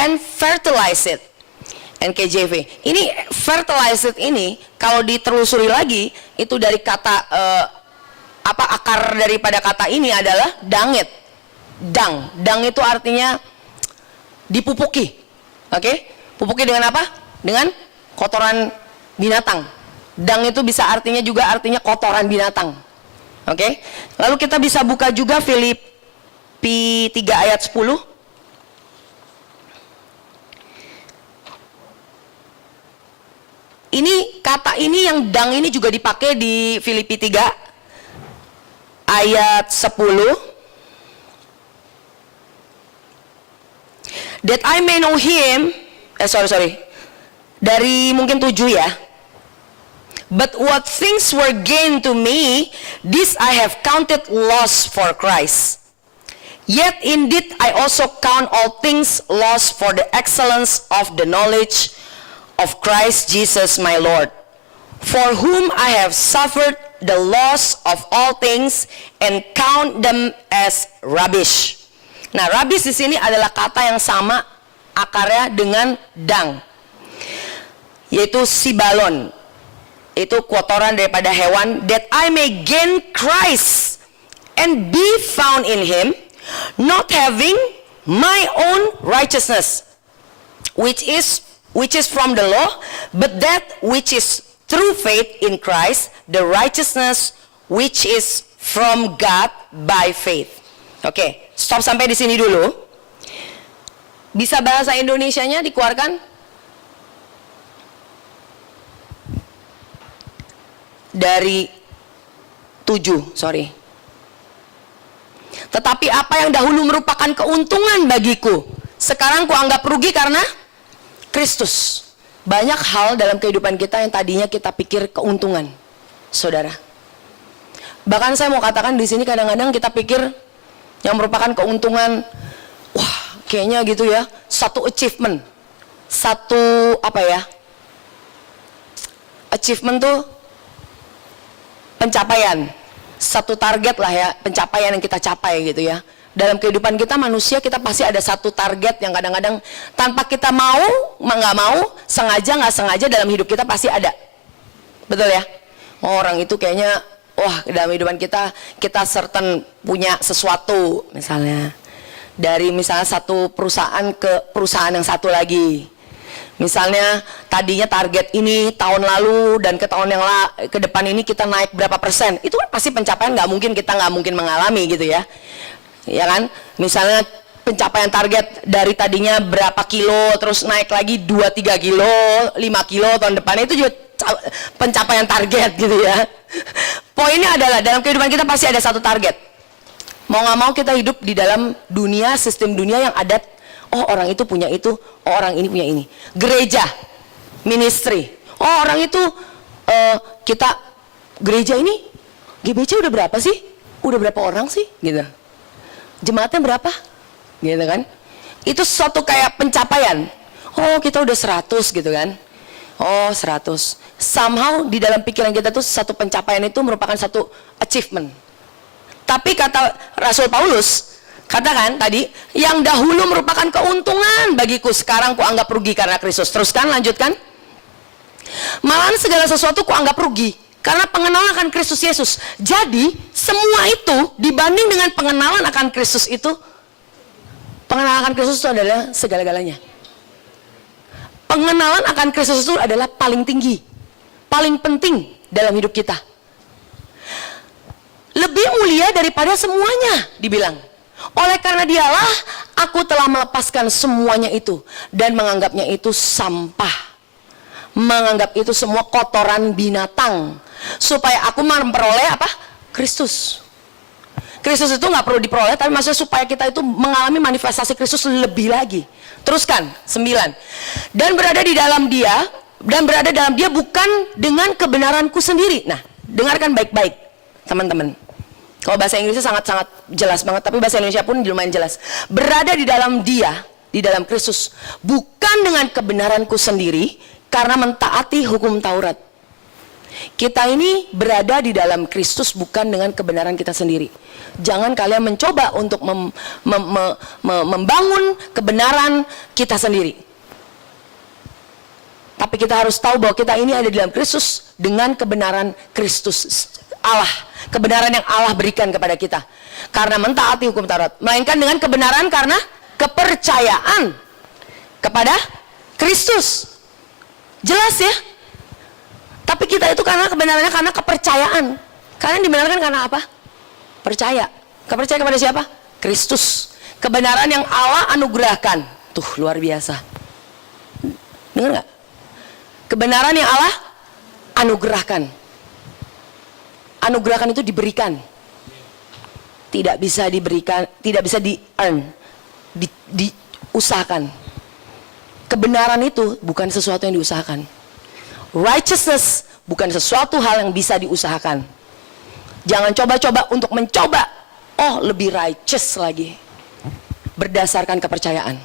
and fertilize it. NKJV. Ini fertilize it ini kalau ditelusuri lagi itu dari kata akar daripada kata ini adalah dangit. Dang itu artinya dipupuki. Oke? Pupuki dengan apa? Dengan kotoran binatang. Dang itu bisa artinya kotoran binatang. Oke? Lalu kita bisa buka juga Filipi 3 ayat 10. Ini kata ini yang dang ini juga dipakai di Filipi 3 ayat 10. That I may know him, dari mungkin 7 ya. But what things were gained to me, this I have counted loss for Christ. Yet indeed I also count all things loss for the excellence of the knowledge of Christ Jesus my Lord, for whom I have suffered the loss of all things and count them as rubbish. Nah, rubbish di sini adalah kata yang sama akarnya dengan dung, yaitu sibalon. Itu kotoran daripada hewan, that I may gain Christ and be found in him, not having my own righteousness, which is from the law, but that which is through faith in Christ, the righteousness which is from God by faith. Oke, stop sampai di sini dulu. Bisa bahasa Indonesianya dikeluarkan? Dari 7, sorry. Tetapi apa yang dahulu merupakan keuntungan bagiku, sekarang kuanggap rugi karena Kristus. Banyak hal dalam kehidupan kita yang tadinya kita pikir keuntungan, saudara. Bahkan saya mau katakan di sini kadang-kadang kita pikir yang merupakan keuntungan, wah kayaknya gitu ya, satu achievement, satu apa ya, achievement tuh pencapaian, satu target lah ya, pencapaian yang kita capai gitu ya. Dalam kehidupan kita manusia, kita pasti ada satu target yang kadang-kadang tanpa kita mau, nggak mau, sengaja nggak sengaja dalam hidup kita pasti ada. Betul ya? Orang itu kayaknya, wah dalam kehidupan kita certain punya sesuatu, misalnya dari misalnya satu perusahaan ke perusahaan yang satu lagi. Misalnya tadinya target ini tahun lalu dan ke tahun yang ke depan ini kita naik berapa persen, itu kan pasti pencapaian, kita nggak mungkin mengalami gitu ya, ya kan? Misalnya pencapaian target dari tadinya berapa kilo terus naik lagi 2-3 kilo, 5 kilo tahun depan, itu juga pencapaian target gitu ya. Poinnya adalah dalam kehidupan kita pasti ada satu target. Mau nggak mau kita hidup di dalam dunia, sistem dunia yang ada. Oh orang itu punya itu, oh orang ini punya ini. Gereja, ministry. Oh orang itu, kita gereja ini, GBC udah berapa sih? Udah berapa orang sih? Gitu. Jemaatnya berapa? Gitu kan? Itu suatu kayak pencapaian. Oh kita udah 100 gitu kan? Oh 100. Somehow di dalam pikiran kita tuh satu pencapaian itu merupakan satu achievement. Tapi kata Rasul Paulus, katakan tadi, yang dahulu merupakan keuntungan bagiku, sekarang kuanggap rugi karena Kristus. Teruskan, lanjutkan. Malahan segala sesuatu kuanggap rugi karena pengenalan akan Kristus Yesus. Jadi semua itu dibanding dengan pengenalan akan Kristus itu, pengenalan akan Kristus itu adalah segala-galanya. Pengenalan akan Kristus itu adalah paling tinggi, paling penting dalam hidup kita. Lebih mulia daripada semuanya, dibilang. Oleh karena dialah aku telah melepaskan semuanya itu dan menganggapnya itu sampah, menganggap itu semua kotoran binatang, supaya aku memperoleh apa? Kristus. Kristus itu nggak perlu diperoleh, tapi maksudnya supaya kita itu mengalami manifestasi Kristus lebih lagi. Teruskan, 9. Dan berada dalam dia bukan dengan kebenaranku sendiri. Nah, dengarkan baik-baik teman-teman. Kalau bahasa Inggrisnya sangat-sangat jelas banget, tapi bahasa Indonesia pun lumayan jelas. Berada di dalam dia, di dalam Kristus, bukan dengan kebenaranku sendiri, karena mentaati hukum Taurat. Kita ini berada di dalam Kristus bukan dengan kebenaran kita sendiri. Jangan kalian mencoba untuk membangun kebenaran kita sendiri. Tapi kita harus tahu bahwa kita ini ada di dalam Kristus dengan kebenaran Kristus Allah. Kebenaran yang Allah berikan kepada kita karena mentaati hukum Taurat, melainkan dengan kebenaran karena kepercayaan kepada Kristus. Jelas ya? Tapi kita itu karena kebenarannya karena kepercayaan. Kalian dibenarkan karena apa? Percaya. Kepercayaan kepada siapa? Kristus. Kebenaran yang Allah anugerahkan. Tuh luar biasa. Dengar nggak? Kebenaran yang Allah anugerahkan. Anugerahkan itu diberikan, tidak bisa diberikan, tidak bisa di-earn, diusahakan. Kebenaran itu bukan sesuatu yang diusahakan. Righteousness bukan sesuatu hal yang bisa diusahakan. Jangan coba-coba untuk mencoba, oh lebih righteous lagi, berdasarkan kepercayaan.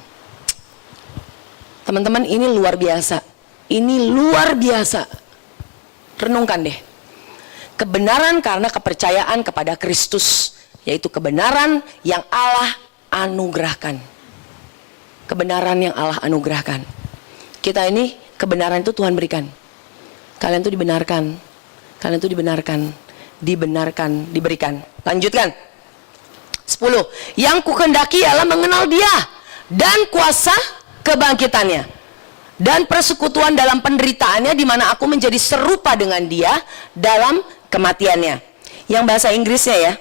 Teman-teman, ini luar biasa. Ini luar biasa. Renungkan deh. Kebenaran karena kepercayaan kepada Kristus, yaitu kebenaran yang Allah anugerahkan. Kebenaran yang Allah anugerahkan. Kita ini, kebenaran itu Tuhan berikan. Kalian itu dibenarkan. Kalian itu dibenarkan. Dibenarkan, diberikan. Lanjutkan. 10. Yang kukendaki ialah mengenal Dia dan kuasa kebangkitannya dan persekutuan dalam penderitaannya, di mana aku menjadi serupa dengan Dia dalam kematiannya. Yang bahasa Inggrisnya ya.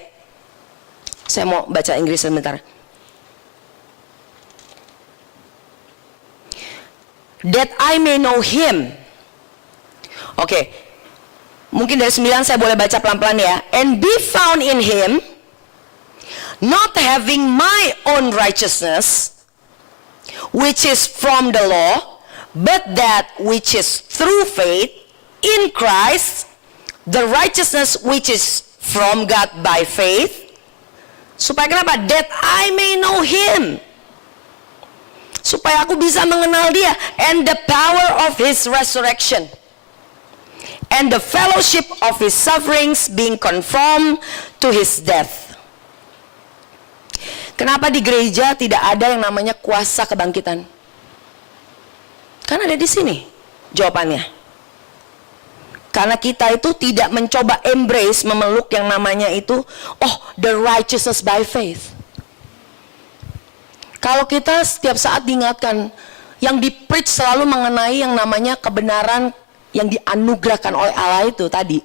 Saya mau baca Inggris sebentar. That I may know Him. Oke. Mungkin dari 9 saya boleh baca pelan-pelan ya. And be found in Him, not having my own righteousness, which is from the law, but that which is through faith in Christ, the righteousness which is from God by faith. Supaya kenapa? That I may know Him. Supaya aku bisa mengenal Dia. And the power of His resurrection. And the fellowship of His sufferings, being conformed to His death. Kenapa di gereja tidak ada yang namanya kuasa kebangkitan? Kan ada di sini jawabannya. Karena kita itu tidak mencoba embrace, memeluk yang namanya itu, oh, the righteousness by faith. Kalau kita setiap saat diingatkan, yang di-preach selalu mengenai yang namanya kebenaran yang dianugerahkan oleh Allah itu tadi.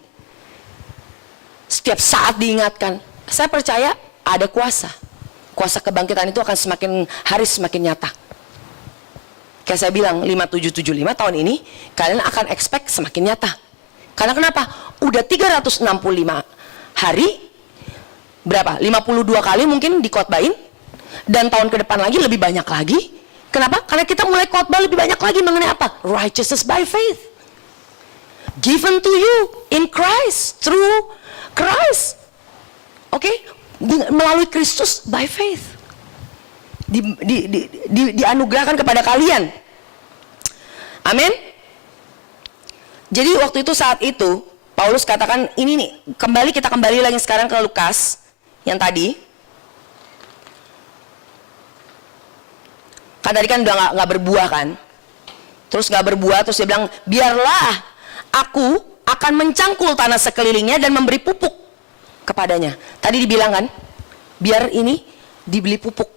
Setiap saat diingatkan, saya percaya ada kuasa. Kuasa kebangkitan itu akan semakin hari semakin nyata. Kayak saya bilang, 5775 tahun ini, kalian akan expect semakin nyata. Karena kenapa? Udah 365 hari, berapa? 52 kali mungkin dikotbahin, dan tahun ke depan lagi lebih banyak lagi. Kenapa? Karena kita mulai khotbah lebih banyak lagi mengenai apa? Righteousness by faith. Given to you in Christ, through Christ. Oke? Melalui Kristus by faith. Dianugerahkan kepada kalian. Amin. Jadi waktu itu, saat itu Paulus katakan ini nih, kita kembali lagi sekarang ke Lukas yang tadi. Kan tadi kan udah nggak berbuah kan. Terus nggak berbuah, terus dia bilang, biarlah aku akan mencangkul tanah sekelilingnya dan memberi pupuk kepadanya. Tadi dibilang kan, biar ini dibeli pupuk.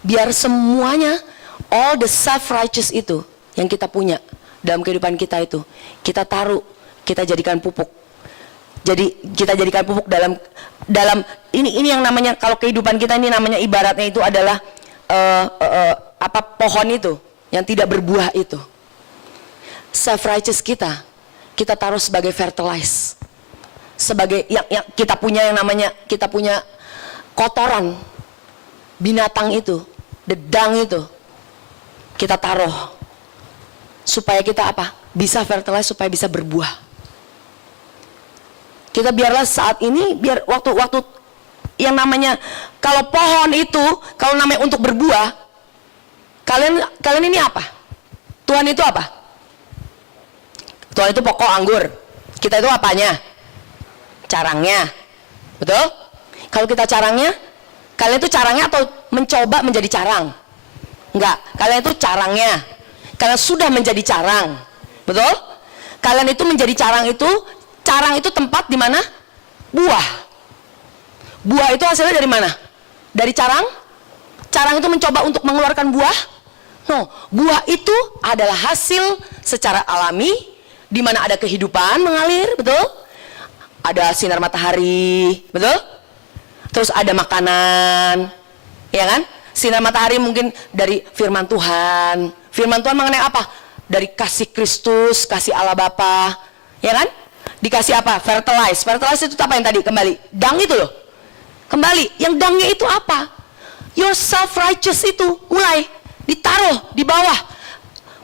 Biar semuanya, all the self-righteous itu yang kita punya dalam kehidupan kita itu, kita taruh, kita jadikan pupuk. Jadi kita jadikan pupuk dalam ini yang namanya, kalau kehidupan kita ini namanya ibaratnya itu adalah pohon itu yang tidak berbuah itu. Self-righteous kita taruh sebagai fertilize, sebagai yang kita punya yang namanya, kita punya kotoran binatang itu, dedang itu, kita taruh supaya kita apa? Bisa fertilize, supaya bisa berbuah. Kita biarlah saat ini, biar waktu yang namanya, kalau pohon itu, kalau namanya untuk berbuah, kalian ini apa? Tuhan itu apa? Tuhan itu pokok anggur. Kita itu apanya? Carangnya. Betul? Kalau kita carangnya, kalian itu carangnya atau mencoba menjadi carang? Enggak, kalian itu carangnya. Kalian sudah menjadi carang. Betul? Kalian itu menjadi carang itu tempat di mana? Buah. Buah itu hasilnya dari mana? Dari carang? Carang itu mencoba untuk mengeluarkan buah? No, buah itu adalah hasil secara alami, di mana ada kehidupan mengalir, betul? Ada sinar matahari, betul? Terus ada makanan, ya kan? Sinar matahari mungkin dari firman Tuhan. Firman Tuhan mengenai apa? Dari kasih Kristus, kasih Allah Bapa, ya kan? Dikasih apa? Fertilize. Fertilize itu apa yang tadi? Kembali, dang itu loh. Kembali, yang dangnya itu apa? Your self-righteous itu mulai ditaruh di bawah.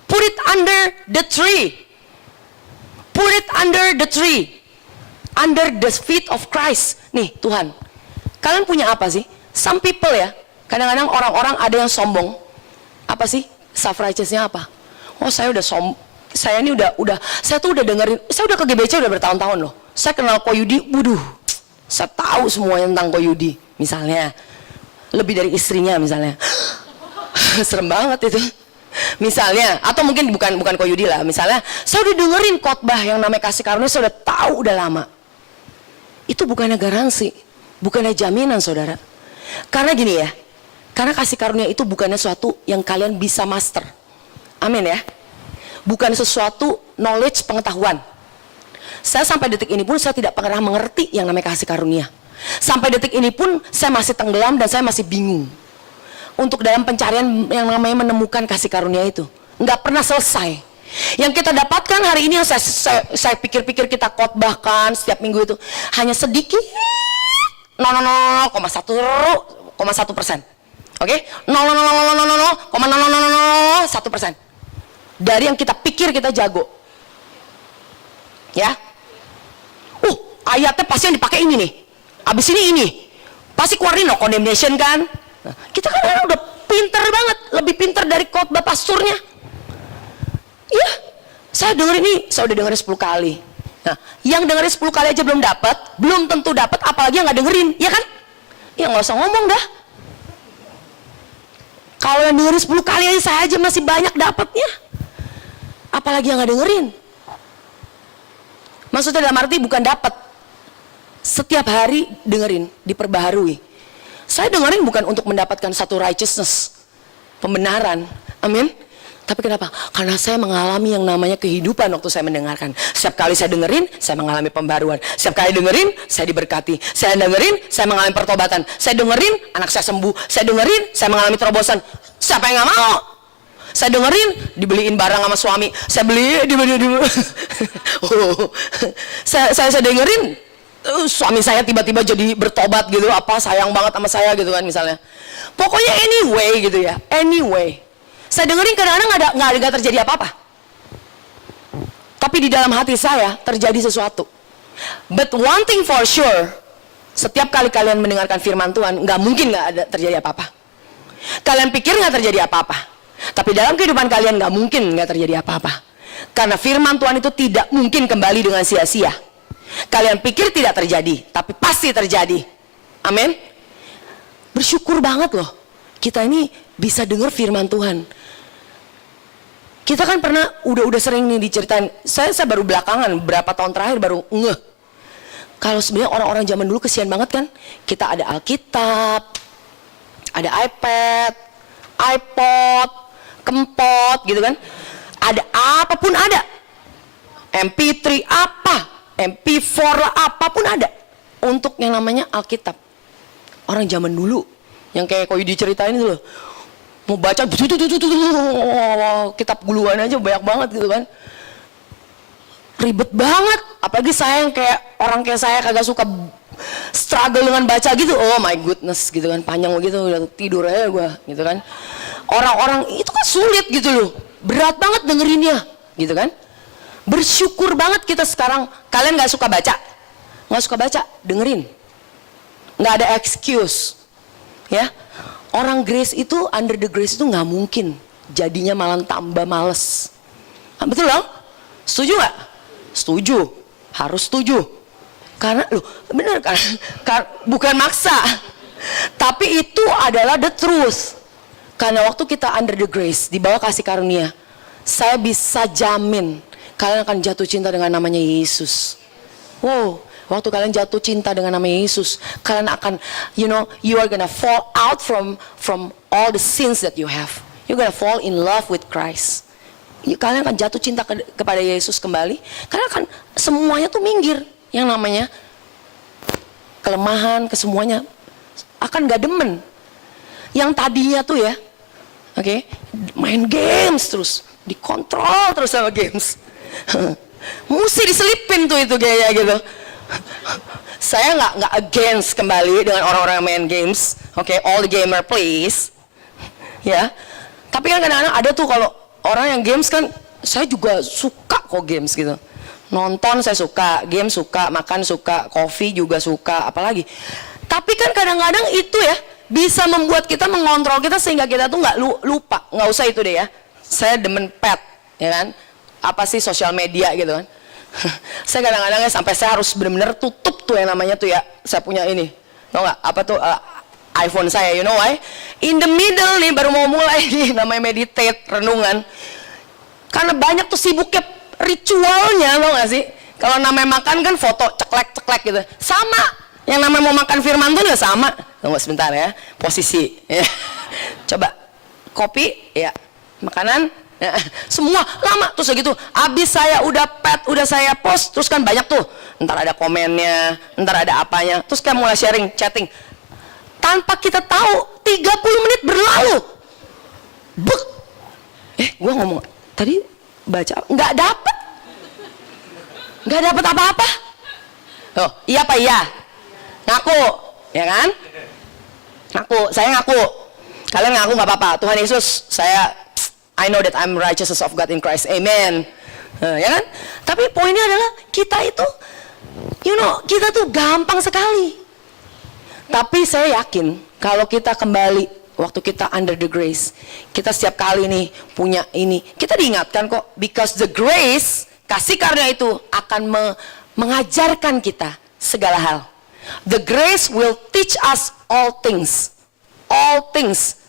Put it under the tree. Put it under the tree, under the feet of Christ. Nih Tuhan, kalian punya apa sih? Some people ya, kadang-kadang orang-orang ada yang sombong. Apa sih self righteousnya apa? Oh saya udah saya ini saya tuh udah dengerin, saya udah ke GBC udah bertahun-tahun loh. Saya kenal Koyudi, waduh, saya tahu semuanya tentang Koyudi. Misalnya, lebih dari istrinya misalnya. Serem banget itu. Misalnya, atau mungkin bukan Koyudi lah. Misalnya, saya udah dengerin khotbah yang namanya kasih karunia, saya udah tahu udah lama. Itu bukannya garansi, bukannya jaminan saudara. Karena gini ya, karena kasih karunia itu bukannya sesuatu yang kalian bisa master. Amin ya. Bukan sesuatu knowledge, pengetahuan. Saya sampai detik ini pun saya tidak pernah mengerti yang namanya kasih karunia. Sampai detik ini pun saya masih tenggelam dan saya masih bingung untuk dalam pencarian yang namanya menemukan kasih karunia itu. Nggak pernah selesai. Yang kita dapatkan hari ini yang saya pikir-pikir kita khotbahkan setiap minggu itu hanya sedikit 0,1%. Oke? 0,00001% dari yang kita pikir kita jago. Ya. Ayatnya pasti yang dipakai ini nih. Abis ini. Pasti keluarin no condemnation kan? Nah, kita kan udah pinter banget, lebih pinter dari khotbah pasturnya. Iya, saya dengerin ini, saya udah dengerin 10 kali. Nah, yang dengerin 10 kali aja belum dapat, belum tentu dapat, apalagi yang nggak dengerin, ya kan? Ya nggak usah ngomong dah. Kalau yang dengerin 10 kali aja saya aja masih banyak dapatnya, apalagi yang nggak dengerin. Maksudnya dalam arti bukan dapat, setiap hari dengerin, diperbaharui. Saya dengerin bukan untuk mendapatkan satu righteousness, pembenaran, amin. Tapi kenapa? Karena saya mengalami yang namanya kehidupan waktu saya mendengarkan. Setiap kali saya dengerin, saya mengalami pembaruan. Setiap kali dengerin, saya diberkati. Saya dengerin, saya mengalami pertobatan. Saya dengerin, anak saya sembuh. Saya dengerin, saya mengalami terobosan. Siapa yang gak mau? Saya dengerin, dibeliin barang sama suami. Saya dibeli. Saya dengerin, suami saya tiba-tiba jadi bertobat gitu, apa sayang banget sama saya gitu kan misalnya. Pokoknya anyway gitu ya, anyway. Saya dengerin kadang-kadang nggak terjadi apa-apa. Tapi di dalam hati saya terjadi sesuatu. But one thing for sure, setiap kali kalian mendengarkan firman Tuhan, nggak mungkin nggak ada terjadi apa-apa. Kalian pikir nggak terjadi apa-apa, tapi dalam kehidupan kalian nggak mungkin nggak terjadi apa-apa. Karena firman Tuhan itu tidak mungkin kembali dengan sia-sia. Kalian pikir tidak terjadi, tapi pasti terjadi. Amin. Bersyukur banget loh, kita ini bisa dengar firman Tuhan. Kita kan pernah, udah sering nih diceritain. Saya baru belakangan, berapa tahun terakhir baru ngeh. Kalau sebenarnya orang-orang zaman dulu kesian banget kan. Kita ada Alkitab, ada iPad, iPod, kempot gitu kan. Ada apapun ada. MP3 apa. MP4 lah, apapun ada untuk yang namanya Alkitab. Orang zaman dulu yang kayak Koy diceritain itu loh, mau baca kitab guluan aja banyak banget gitu kan, ribet banget. Apalagi saya yang kayak orang kayak saya kagak suka struggle dengan baca gitu, oh my goodness gitu kan, panjang gitu, udah tidur aja gue gitu kan. Orang-orang itu kan sulit gitu loh, berat banget dengerinnya gitu kan. Bersyukur banget kita sekarang. Kalian gak suka baca? Gak suka baca? Dengerin. Gak ada excuse. Ya, orang grace itu, under the grace itu gak mungkin jadinya malah tambah males. Betul dong? Setuju gak? Setuju. Harus setuju. Karena, loh bener kan? Bukan maksa. Tapi itu adalah the truth. Karena waktu kita under the grace, di bawah kasih karunia, saya bisa jamin kalian akan jatuh cinta dengan namanya Yesus. Wow, waktu kalian jatuh cinta dengan namanya Yesus, kalian akan, you are gonna fall out from all the sins that you have. You're gonna fall in love with Christ. Kalian akan jatuh cinta kepada Yesus kembali. Karena akan semuanya tuh minggir. Yang namanya kelemahan, kesemuanya akan gak demen. Yang tadinya tuh ya, oke, main games terus, dikontrol terus sama games. Mesti diselipin tuh itu kayak gitu. Saya nggak against kembali dengan orang-orang yang main games, oke, all the gamer please, ya. Tapi kan kadang-kadang ada tuh kalau orang yang games kan, saya juga suka kok games gitu. Nonton saya suka, game suka, makan suka, kopi juga suka, apalagi. Tapi kan kadang-kadang itu ya bisa membuat kita mengontrol kita sehingga kita tuh nggak lupa. Nggak usah itu deh ya. Saya demen pet, ya kan? Apa sih sosial media gitu kan? Saya kadang-kadang ya sampai saya harus benar-benar tutup tuh yang namanya tuh ya. Saya punya ini, tau nggak? Apa tuh iPhone saya, you know why? In the middle nih baru mau mulai nih namanya meditate, renungan. Karena banyak tuh sibuknya ritualnya, tau gak sih? Kalau namanya makan kan foto ceklek-ceklek gitu. Sama, yang namanya mau makan firman tuh ya sama. Tunggu sebentar ya, posisi. Ya. Coba, kopi, ya, makanan, ya. Semua lama terus gitu. Abis saya udah udah saya post, terus kan banyak tuh. Ntar ada komennya, ntar ada apanya. Terus kayak mulai sharing, chatting. Tanpa kita tahu, 30 menit berlalu. Buk. Gue ngomong, tadi baca, nggak dapet apa-apa. Oh, iya apa iya? Ngaku, ya kan? Ngaku, saya ngaku. Kalian ngaku nggak apa-apa. Tuhan Yesus, I know that I'm righteousness of God in Christ. Amen. Ya kan? Tapi poinnya adalah kita itu, kita tuh gampang sekali. Tapi saya yakin kalau kita kembali waktu kita under the grace, kita setiap kali nih punya ini, kita diingatkan kok, because the grace, kasih karunia itu akan mengajarkan kita segala hal. The grace will teach us all things,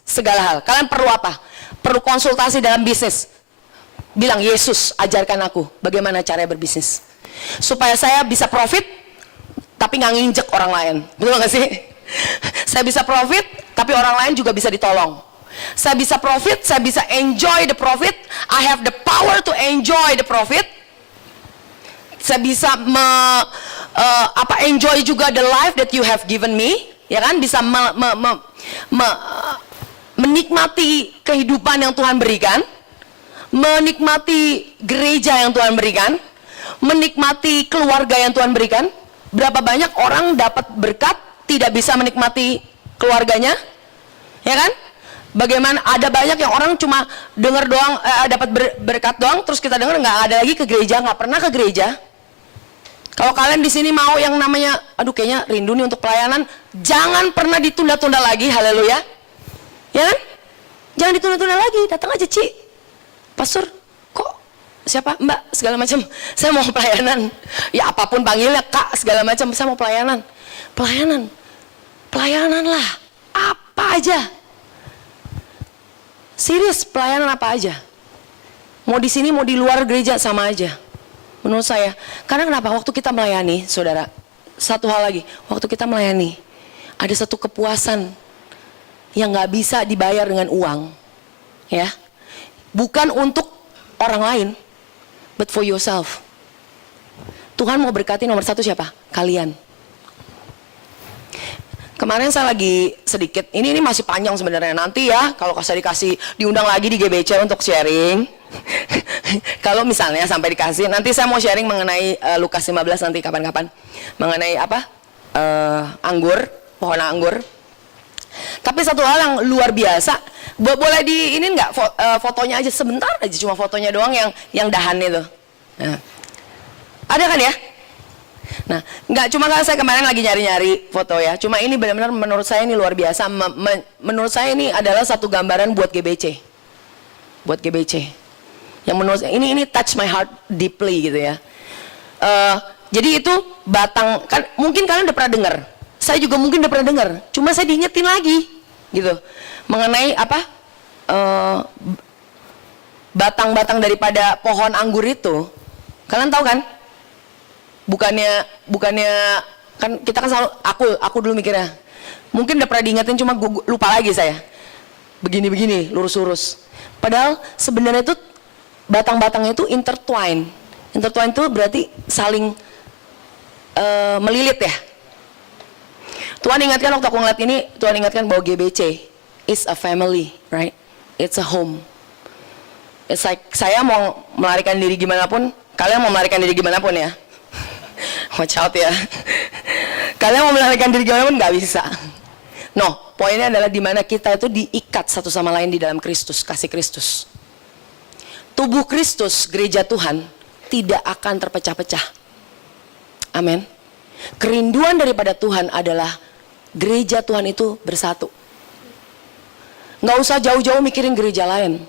segala hal. Kalian perlu apa? Perlu konsultasi dalam bisnis. Bilang, Yesus ajarkan aku bagaimana caranya berbisnis, supaya saya bisa profit tapi nggak nginjek orang lain. Betul nggak sih? Saya bisa profit tapi orang lain juga bisa ditolong. Saya bisa profit, saya bisa enjoy the profit. I have the power to enjoy the profit. Saya bisa enjoy juga the life that you have given me, ya kan? Bisa menikmati kehidupan yang Tuhan berikan, menikmati gereja yang Tuhan berikan, menikmati keluarga yang Tuhan berikan. Berapa banyak orang dapat berkat tidak bisa menikmati keluarganya, ya kan? Bagaimana ada banyak yang orang cuma dengar doang, dapat berkat doang, terus kita dengar nggak ada lagi ke gereja, nggak pernah ke gereja. Kalau kalian di sini mau yang namanya, aduh kayaknya rindu nih untuk pelayanan, jangan pernah ditunda-tunda lagi, haleluya, ya kan? Jangan ditunda-tunda lagi, datang aja Ci, pastor, kok siapa, mbak, segala macam, saya mau pelayanan, ya apapun panggilnya kak, segala macam, saya mau pelayanan, pelayanan lah, apa aja. Serius, pelayanan apa aja. Mau di sini, mau di luar gereja sama aja. Menurut saya. Karena kenapa? Waktu kita melayani, saudara. Satu hal lagi. Waktu kita melayani, ada satu kepuasan yang gak bisa dibayar dengan uang. Ya. Bukan untuk orang lain, but for yourself. Tuhan mau berkati nomor satu siapa? Kalian. Kemarin saya lagi sedikit, ini masih panjang sebenarnya, nanti ya kalau saya diundang lagi di GBC untuk sharing. Kalau misalnya sampai dikasih, nanti saya mau sharing mengenai Lukas 15 nanti kapan-kapan. Mengenai apa? Anggur, pohon anggur. Tapi satu hal yang luar biasa, boleh di ini nggak fotonya aja sebentar aja, cuma fotonya doang yang dahan itu. Nah, ada kan ya? Nah, nggak cuma kalau saya kemarin lagi nyari-nyari foto ya, cuma ini benar-benar menurut saya ini luar biasa. Menurut saya ini adalah satu gambaran buat GBC, yang menurut saya, ini touch my heart deeply gitu ya. Jadi itu batang, kan mungkin kalian udah pernah dengar, saya juga mungkin udah pernah dengar, cuma saya diingetin lagi gitu mengenai apa, batang-batang daripada pohon anggur itu. Kalian tahu kan? Bukannya kan kita kan selalu, aku dulu mikirnya mungkin udah pernah diingetin, cuma lupa lagi saya, begini lurus. Padahal sebenarnya itu batang-batangnya itu intertwine itu berarti saling melilit ya. Tuhan ingatkan waktu aku ngeliat ini, Tuhan ingatkan bahwa GBC is a family, right? It's a home. It's like saya mau melarikan diri gimana pun, kalian mau melarikan diri gimana pun ya. Watch out ya. Kalian mau melarikan diri gimana pun nggak bisa. No, poinnya adalah dimana kita itu diikat satu sama lain di dalam Kristus, kasih Kristus. Tubuh Kristus, gereja Tuhan, tidak akan terpecah-pecah. Amin. Kerinduan daripada Tuhan adalah gereja Tuhan itu bersatu. Nggak usah jauh-jauh mikirin gereja lain.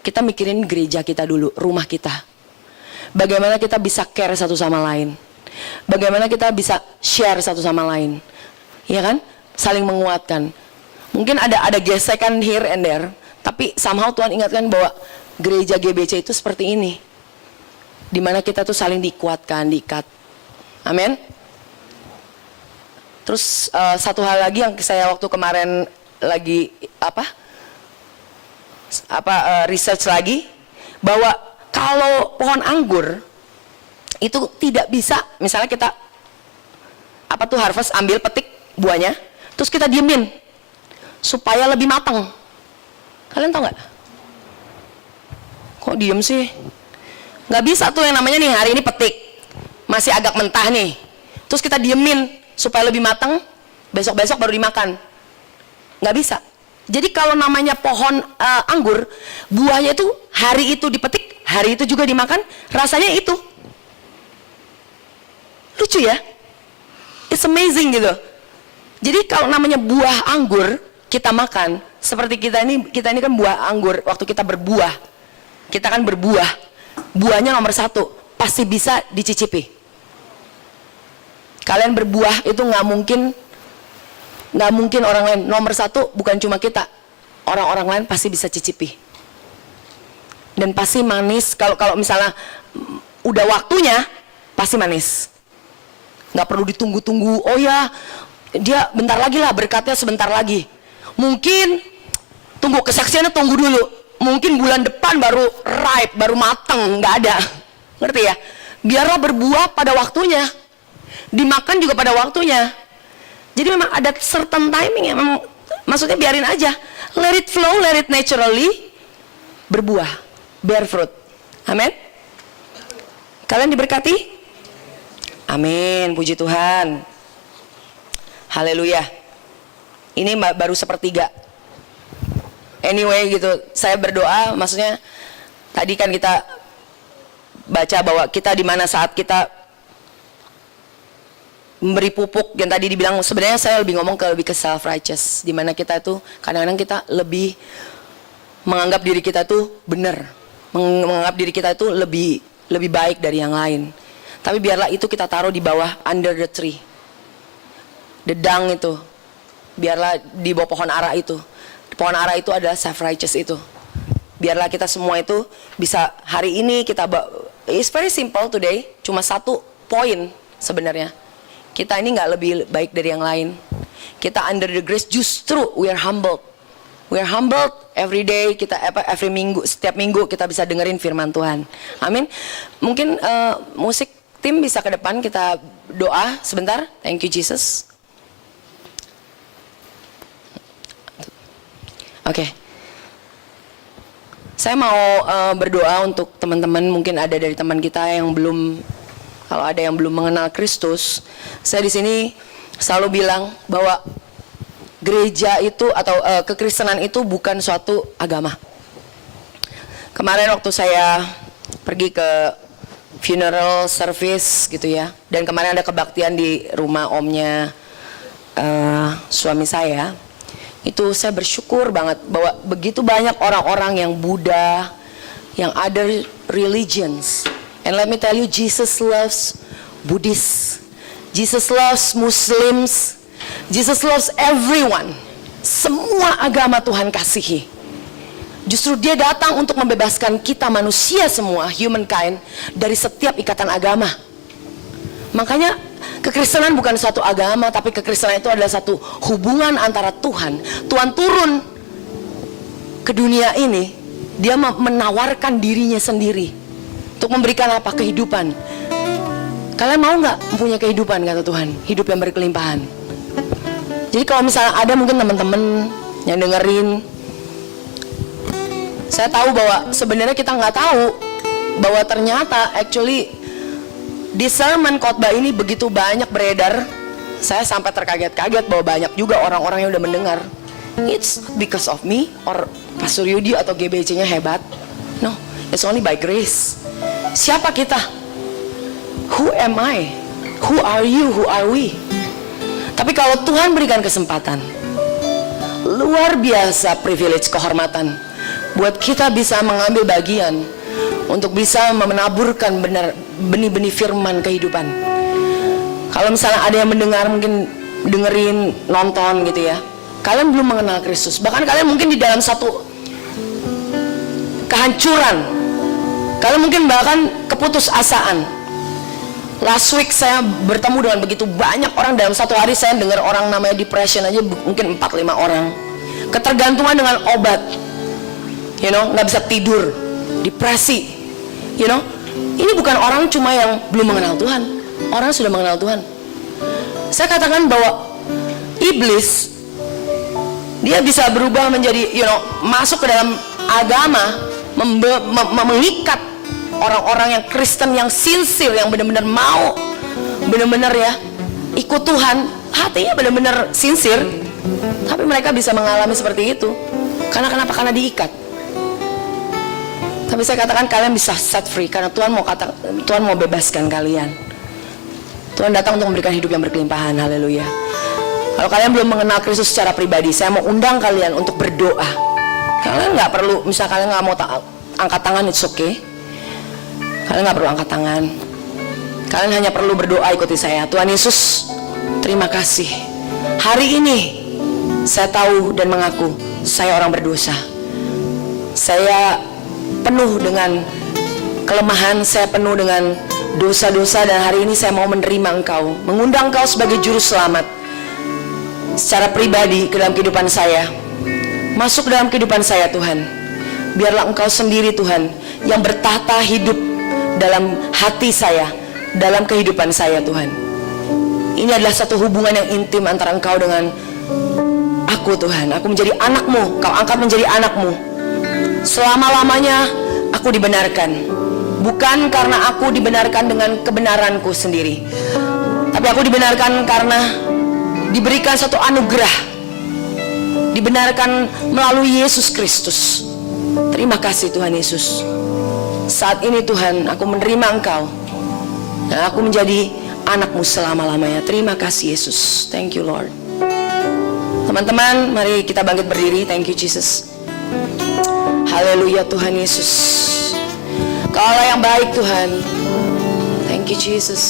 Kita mikirin gereja kita dulu, rumah kita. Bagaimana kita bisa care satu sama lain. Bagaimana kita bisa share satu sama lain. Ya kan? Saling menguatkan. Mungkin ada gesekan here and there, tapi somehow Tuhan ingatkan bahwa gereja GBC itu seperti ini. Dimana kita tuh saling dikuatkan, diikat. Amin. Terus satu hal lagi yang saya waktu kemarin lagi research lagi, bahwa kalau pohon anggur itu tidak bisa, misalnya kita harvest, ambil petik buahnya, terus kita diemin supaya lebih matang. Kalian tahu nggak? Kok diem sih? Nggak bisa tuh yang namanya nih, hari ini petik masih agak mentah nih, terus kita diemin supaya lebih matang, besok-besok baru dimakan. Nggak bisa. Jadi kalau namanya pohon anggur, buahnya itu hari itu dipetik, hari itu juga dimakan, rasanya itu. Lucu ya? It's amazing gitu. Jadi kalau namanya buah anggur kita makan, seperti kita ini kan buah anggur, waktu kita berbuah, kita kan berbuah. Buahnya nomor 1, pasti bisa dicicipi. Kalian berbuah itu nggak mungkin orang lain. Nomor 1 bukan cuma kita, orang-orang lain pasti bisa cicipi. Dan pasti manis. Kalau misalnya udah waktunya, pasti manis. Nggak perlu ditunggu-tunggu. Oh ya, dia bentar lagi lah, berkatnya sebentar lagi. Mungkin tunggu kesaksiannya, tunggu dulu. Mungkin bulan depan baru ripe, baru mateng, nggak ada. Ngerti ya? Biarlah berbuah pada waktunya. Dimakan juga pada waktunya. Jadi memang ada certain timing ya, memang, maksudnya biarin aja. Let it flow, let it naturally berbuah, bear fruit. Amin. Kalian diberkati? Amin, puji Tuhan. Haleluya. Ini baru sepertiga. Anyway gitu, saya berdoa, maksudnya tadi kan kita baca bahwa kita di mana saat kita memberi pupuk, yang tadi dibilang, sebenarnya saya lebih ke self righteous, di mana kita itu kadang-kadang kita lebih menganggap diri kita tuh benar, menganggap diri kita itu lebih baik dari yang lain. Tapi biarlah itu kita taruh di bawah, under the tree, dedang itu, biarlah di bawah pohon ara itu. Pohon ara itu adalah self-righteous itu. Biarlah kita semua itu bisa hari ini kita, it's very simple today, cuma 1 poin sebenarnya. Kita ini nggak lebih baik dari yang lain. Kita under the grace, justru we are humbled. We are humbled every day, every minggu, setiap minggu kita bisa dengerin firman Tuhan. Amin. Mungkin musik tim bisa ke depan, kita doa sebentar. Thank you Jesus. Oke, saya mau berdoa untuk teman-teman, mungkin ada dari teman kita yang belum, kalau ada yang belum mengenal Kristus. Saya di sini selalu bilang bahwa gereja itu atau kekristenan itu bukan suatu agama. Kemarin waktu saya pergi ke funeral service gitu ya, dan kemarin ada kebaktian di rumah omnya suami saya. Itu saya bersyukur banget bahwa begitu banyak orang-orang yang Buddha, yang other religions. And let me tell you, Jesus loves Buddhists, Jesus loves Muslims, Jesus loves everyone. Semua agama Tuhan kasihi. Justru dia datang untuk membebaskan kita manusia semua, humankind, dari setiap ikatan agama. Makanya kekristenan bukan suatu agama, tapi kekristenan itu adalah satu hubungan antara Tuhan. Tuhan turun ke dunia ini, dia menawarkan dirinya sendiri untuk memberikan apa? Kehidupan. Kalian mau nggak mempunyai kehidupan, kata Tuhan, hidup yang berkelimpahan. Jadi kalau misalnya ada mungkin teman-teman yang dengerin, saya tahu bahwa sebenarnya kita nggak tahu bahwa ternyata actually di sermon khotbah ini begitu banyak beredar. Saya sampai terkaget-kaget bahwa banyak juga orang-orang yang udah mendengar. It's because of me or Pastor Yudi atau GBC-nya hebat. No, it's only by grace. Siapa kita? Who am I? Who are you? Who are we? Tapi kalau Tuhan berikan kesempatan, luar biasa privilege, kehormatan buat kita bisa mengambil bagian untuk bisa menaburkan benih-benih firman kehidupan. Kalau misalnya ada yang mendengar, mungkin dengerin, nonton gitu ya, kalian belum mengenal Kristus, bahkan kalian mungkin di dalam satu kehancuran, kalian mungkin bahkan keputusasaan. Last week saya bertemu dengan begitu banyak orang. Dalam satu hari saya dengar orang namanya depression aja mungkin 4-5 orang. Ketergantungan dengan obat, nggak bisa tidur, depresi, Ini bukan orang cuma yang belum mengenal Tuhan, orang sudah mengenal Tuhan. Saya katakan bahwa iblis, dia bisa berubah menjadi, masuk ke dalam agama, mengikat orang-orang yang Kristen, yang sincere, yang benar-benar mau, benar-benar ya ikut Tuhan, hatinya benar-benar sincere, tapi mereka bisa mengalami seperti itu. Karena kenapa? Karena diikat. Tapi saya katakan kalian bisa set free, karena Tuhan mau bebaskan kalian. Tuhan datang untuk memberikan hidup yang berkelimpahan. Haleluya. Kalau kalian belum mengenal Kristus secara pribadi, saya mau undang kalian untuk berdoa. Kalian nggak perlu, misal kalian nggak mau angkat tangan, it's okay. Kalian gak perlu angkat tangan. Kalian hanya perlu berdoa, ikuti saya. Tuhan Yesus, terima kasih. Hari ini saya tahu dan mengaku saya orang berdosa. Saya penuh dengan kelemahan, saya penuh dengan dosa-dosa, dan hari ini saya mau menerima Engkau, mengundang Engkau sebagai juru selamat secara pribadi ke dalam kehidupan saya. Masuk ke dalam kehidupan saya Tuhan. Biarlah Engkau sendiri Tuhan yang bertata hidup dalam hati saya, dalam kehidupan saya Tuhan. Ini adalah satu hubungan yang intim antara Engkau dengan aku Tuhan. Aku menjadi anak-Mu, Kau angkat menjadi anak-Mu. Selama-lamanya aku dibenarkan, bukan karena aku dibenarkan dengan kebenaranku sendiri, tapi aku dibenarkan karena diberikan satu anugerah, dibenarkan melalui Yesus Kristus. Terima kasih Tuhan Yesus. Saat ini Tuhan, aku menerima Engkau dan aku menjadi anak-Mu selama-lamanya. Terima kasih Yesus. Thank you Lord. Teman-teman, mari kita bangkit berdiri. Thank you Jesus. Haleluya Tuhan Yesus. Kau Allah yang baik Tuhan. Thank you Jesus.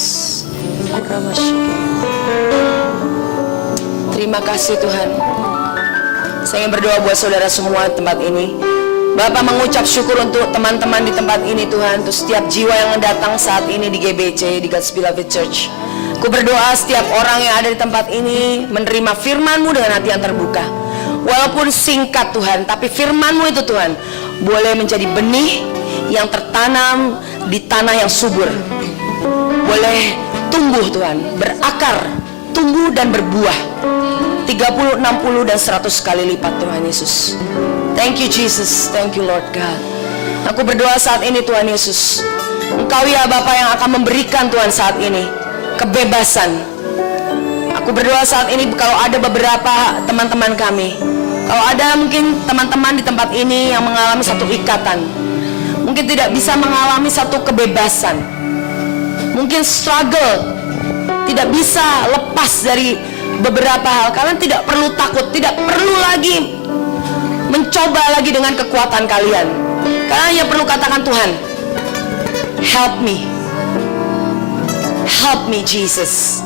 Terima kasih Tuhan. Saya ingin berdoa buat saudara semua di tempat ini. Bapak mengucap syukur untuk teman-teman di tempat ini Tuhan, untuk setiap jiwa yang datang saat ini di GBC, di God's Beloved Church. Aku berdoa setiap orang yang ada di tempat ini menerima firman-Mu dengan hati yang terbuka. Walaupun singkat Tuhan, tapi firman-Mu itu Tuhan boleh menjadi benih yang tertanam di tanah yang subur. Boleh tumbuh Tuhan, berakar, tumbuh dan berbuah 30, 60 dan 100 kali lipat Tuhan Yesus. Thank you Jesus, thank you Lord God. Aku berdoa saat ini Tuhan Yesus, Engkau ya Bapa yang akan memberikan Tuhan saat ini kebebasan. Aku berdoa saat ini kalau ada beberapa teman-teman kami, kalau ada mungkin teman-teman di tempat ini yang mengalami satu ikatan, mungkin tidak bisa mengalami satu kebebasan, mungkin struggle, tidak bisa lepas dari beberapa hal. Kalian tidak perlu takut, tidak perlu lagi mencoba lagi dengan kekuatan kalian. Kalian hanya perlu katakan, Tuhan, help me Jesus.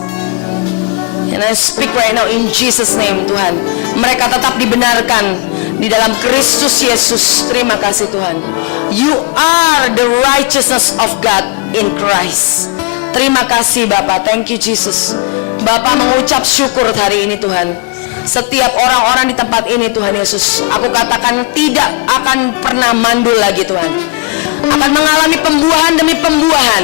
And I speak right now in Jesus name Tuhan. Mereka tetap dibenarkan di dalam Kristus Yesus. Terima kasih Tuhan. You are the righteousness of God in Christ. Terima kasih Bapak. Thank you Jesus. Bapak mengucap syukur hari ini Tuhan. Setiap orang-orang di tempat ini Tuhan Yesus, aku katakan tidak akan pernah mandul lagi Tuhan. Akan mengalami pembuahan demi pembuahan.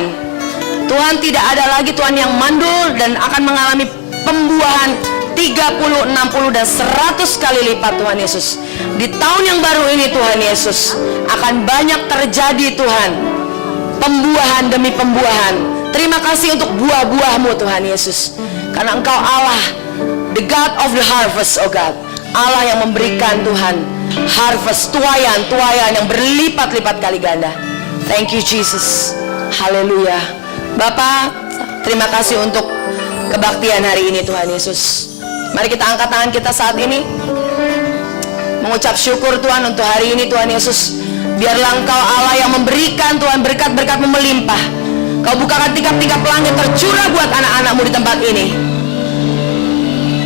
Tuhan, tidak ada lagi Tuhan yang mandul, dan akan mengalami pembuahan 30, 60 dan 100 kali lipat Tuhan Yesus. Di tahun yang baru ini Tuhan Yesus, akan banyak terjadi Tuhan, pembuahan demi pembuahan. Terima kasih untuk buah-buah-Mu Tuhan Yesus. Karena Engkau Allah, the God of the harvest, oh God. Allah yang memberikan Tuhan harvest, tuaian yang berlipat-lipat kali ganda. Thank you Jesus. Haleluya. Bapak, terima kasih untuk kebaktian hari ini Tuhan Yesus. Mari kita angkat tangan kita saat ini, mengucap syukur Tuhan untuk hari ini Tuhan Yesus. Biarlah Engkau Allah yang memberikan Tuhan berkat-berkat-Mu melimpah. Kau bukakan tingkap-tingkap langit tercurah buat anak-anak-Mu di tempat ini.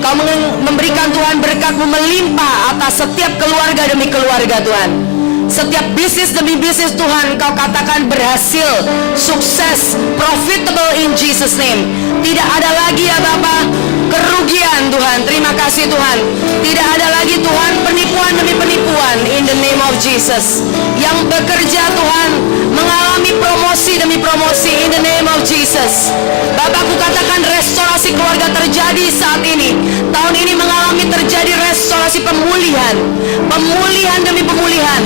Kau memberikan Tuhan berkat-Mu melimpah atas setiap keluarga demi keluarga Tuhan. Setiap bisnis demi bisnis Tuhan Kau katakan berhasil, sukses, profitable in Jesus name. Tidak ada lagi ya Bapa kerugian Tuhan. Terima kasih Tuhan. Tidak ada lagi Tuhan penipuan demi penipuan in the name of Jesus. Yang bekerja Tuhan mengalami promosi demi promosi in the name of Jesus. Bapakku katakan restorasi keluarga terjadi saat ini. Tahun ini mengalami terjadi restorasi pemulihan. Pemulihan demi pemulihan.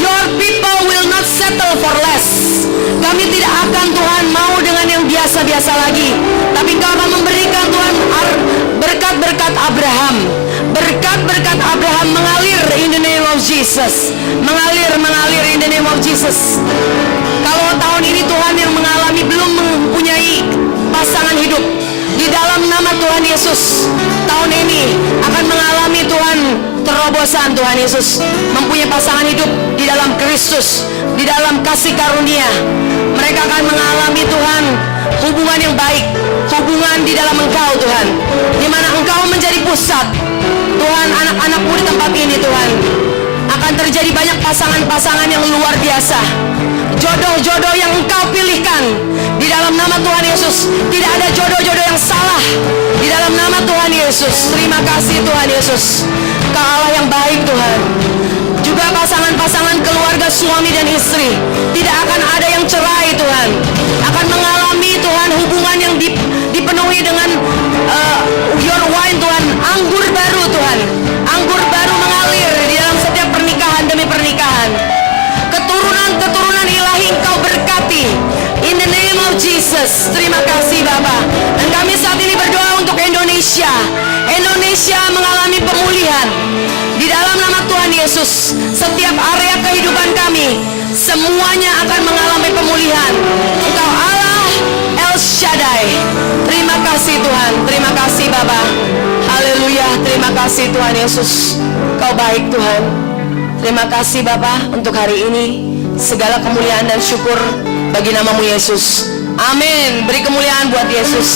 Your people will not settle for less. Kami tidak akan Tuhan mau dengan yang biasa-biasa lagi, tapi Kau akan memberikan Tuhan berkat-berkat Abraham. Berkat-berkat Abraham mengalir in the name of Jesus. Mengalir in the name of Jesus. Kalau tahun ini Tuhan yang mengalami belum mempunyai pasangan hidup, di dalam nama Tuhan Yesus, tahun ini akan mengalami Tuhan terobosan Tuhan Yesus, mempunyai pasangan hidup di dalam Kristus, di dalam kasih karunia. Mereka akan mengalami Tuhan hubungan yang baik, hubungan di dalam Engkau Tuhan, di mana Engkau menjadi pusat Tuhan. Anak-anak-Mu di tempat ini Tuhan, akan terjadi banyak pasangan-pasangan yang luar biasa, jodoh-jodoh yang Engkau pilihkan di dalam nama Tuhan Yesus. Tidak ada jodoh-jodoh yang salah di dalam nama Tuhan Yesus. Terima kasih Tuhan Yesus, Kau Allah yang baik Tuhan. Juga pasangan-pasangan keluarga suami dan istri, tidak akan ada yang cerai Tuhan, akan mengalami Tuhan hubungan yang dipenuhi dengan your wine Tuhan, anggur baru Tuhan. Anggur baru mengalir di dalam setiap pernikahan demi pernikahan. Keturunan-keturunan ilahi Engkau berkati in the name of Jesus. Terima kasih Bapa. Dan kami saat ini berdoa untuk Indonesia. Indonesia mengalami pemulihan di dalam nama Tuhan Yesus. Setiap area kehidupan kami semuanya akan mengalami pemulihan. Engkau Allah El Shaddai. Terima kasih Tuhan. Terima kasih Bapa. Haleluya. Terima kasih Tuhan Yesus. Kau baik Tuhan. Terima kasih Bapa untuk hari ini. Segala kemuliaan dan syukur bagi namamu Yesus. Amin. Beri kemuliaan buat Yesus.